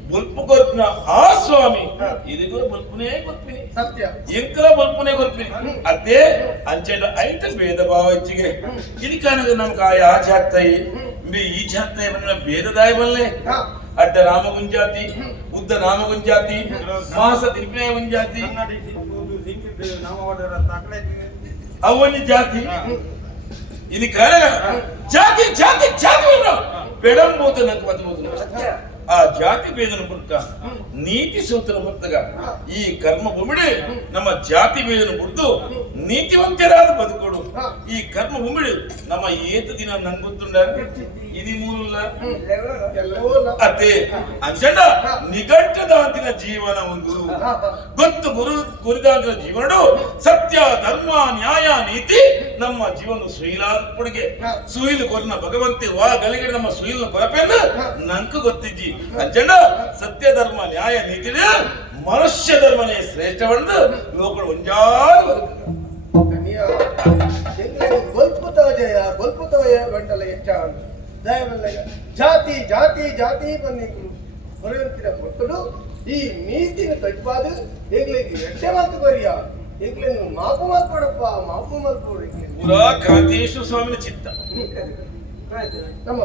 ಬುಲ್ಪು ಕೊರ್ಪಿನ ಆ ಸ್ವಾಮಿ ಇದೀಗ ಬುಲ್ಪುನೇ ಕೊರ್ಪಿನಿ ಸತ್ಯ ಎಂಕಲ ಬಲ್ಪುನೆ ಕೊರ್ಪಿನಿ ಅದೇ ಅಂಚೆಂಡ ಐಟಲ್ ಭೇದ ಭಾವ ಹೆಚ್ಚಿಗೆ ಇದಕ್ಕಾನಗ ನಮ್ಗೆ ಆ ಜಾತಾಯಿ ಈ ಜಾತಾಯಿ ಬಂದ್ರೆ ಭೇದದಾಯ ಬಲ್ಲೆ ಅಡ್ಡ ರಾಮಗುಂಜಾತಿ ಉದ್ದ ರಾಮಗುಂಜಾತಿ ಮಾಸ ತಿರುಪೇ ಗುಂಜಾತಿ ಅವನಿ ಜಾತಿ ಇದಕ್ಕಾನಗ ಜಾತಿ ಜಾತಿ ಜಾತಿ ಬೆಡಂಬೂತ ನಂಗೆ ಬದಬಹುದು ಆ ಜಾತಿ ಭೇದನ ಬುಡ್ಕ ನೀತಿ ಸೂತ್ರ ಬರ್ತಗ ಈ ಕರ್ಮ ಭೂಮಿಡಿ ನಮ್ಮ ಜಾತಿ ಭೇದನ ಬುಡ್ದು ನೀತಿವಂತರಾದ ಬದುಕೋಡು ಈ ಕರ್ಮ ಭೂಮಿಡಿ ನಮ್ಮ ಏತ ದಿನ ನಂಗೆ ಗೊತ್ತುಂಡ ఇది మూల ಅದೇ ಅಂಜಣ್ಣ ನಿಘಂಟದಾಂತಿನ ಜೀವನ ಒಂದು ಗೊತ್ತು ಗುರಿದಾಂತಿನ ಜೀವನ ಸತ್ಯ ಧರ್ಮ ನ್ಯಾಯ ನೀತಿ ನಮ್ಮ ಜೀವನ ಸುಯಿಲಾರ್ಪುಡಿಗೆ ಸುಯಿಲು ಕೊರನ ಭಗವಂತಿ ವಾ ಗಲಿಗೆ ನಮ್ಮ ಸುಯಿಲ್ನ ಕೊರಪೆಂದು ನಂಕು ಗೊತ್ತಿಜ್ಜಿ ಅಂಜಣ್ಣ ಸತ್ಯ ಧರ್ಮ ನ್ಯಾಯ ನೀತಿ ಮನುಷ್ಯ ಧರ್ಮನೇ ಶ್ರೇಷ್ಠವೆಂದು ಲೋಕಗಳು ಒಂಜಾರು ಬಲ್ಪುತವಯ ಗಂಟಲ ಹೆಚ್ಚ ಜಾತಿ ಜಾತಿ ಜಾತಿ ಬಂದಿದ್ರು ಹೊರೆಯುತ್ತಿನ ಕೊಟ್ಟರು ಈ ನೀತಿನ ತಜ್ಪಾದು ಹೆಗ್ಲಿಗೆ ಎಟ್ಟೆ ಮಾತು ಬರಿಯ ಹೆಗ್ಲಿನ ಮಾಪು ಮಾತ್ಕೊಡಪ್ಪ ಮಾಪು ಮಾತ್ಕೊಡು ಪುರಾ ಕಾಂತೇಶ್ವರ ಸ್ವಾಮಿನ ಚಿತ್ತ ನಮ್ಮ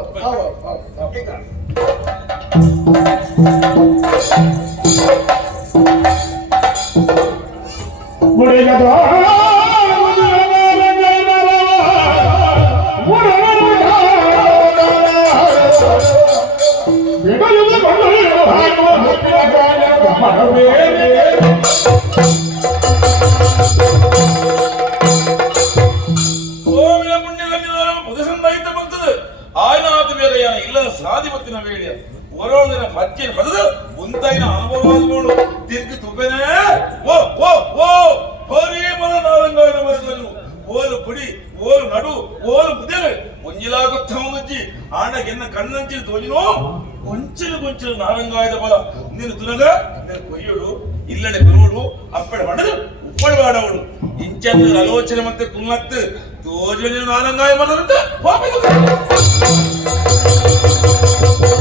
ಸೋಮಿನ ಪುಣ್ಯಗಣ್ಯರ ಪುದಸಂದಾಯಿತ ಬಂತದು ಆಯ್ನಾಥ ಬೇರೆಯನ ಇಲ್ಲದ ಸಾಧಿಪತ್ತಿನ ವೇಳೆ ಹೊರೋಳಿನ ಮಜ್ಜಿನ ಬದಲು ಮುಂತೈನ ಅನುಭವವಾದಗಳು ತಿರ್ಗಿ ತುಪ್ಪೆನೇ ಓ ಓ ಓ ಹೋರಿ ಮನ ನಾರಂಗಾಯನ ಮರಗಳು ಓಲು ಪುಡಿ ಓಲು ನಡು ಓಲು ಮುದೇವೆ ಒಂಜಿಲಾಗುತ್ತ ಮುಂಜಿ ಆಣಗೆನ್ನ ಕಣ್ಣಂಚಿನ ತೋಜಿನೋ ಗೊಂಚಲು ಗೊಂಚಲು ನಾರಂಗಾಯದ ಬಲ ನೀನು ತುನಗ ನೀನು ಕೊಯ್ಯೋಳು ಇಲ್ಲಡೆ ಬರುವಳು ಅಪ್ಪಡೆ ಹೊಡೆದು ಉಪ್ಪಡೆ ಬಾಡವಳು ಇಂಚಂದು ಆಲೋಚನೆ ಮತ್ತೆ ಕುಲ್ಲತ್ತು ತೋಜು ನಾರಂಗಾಯ ಮಾಡೋದಂತೆ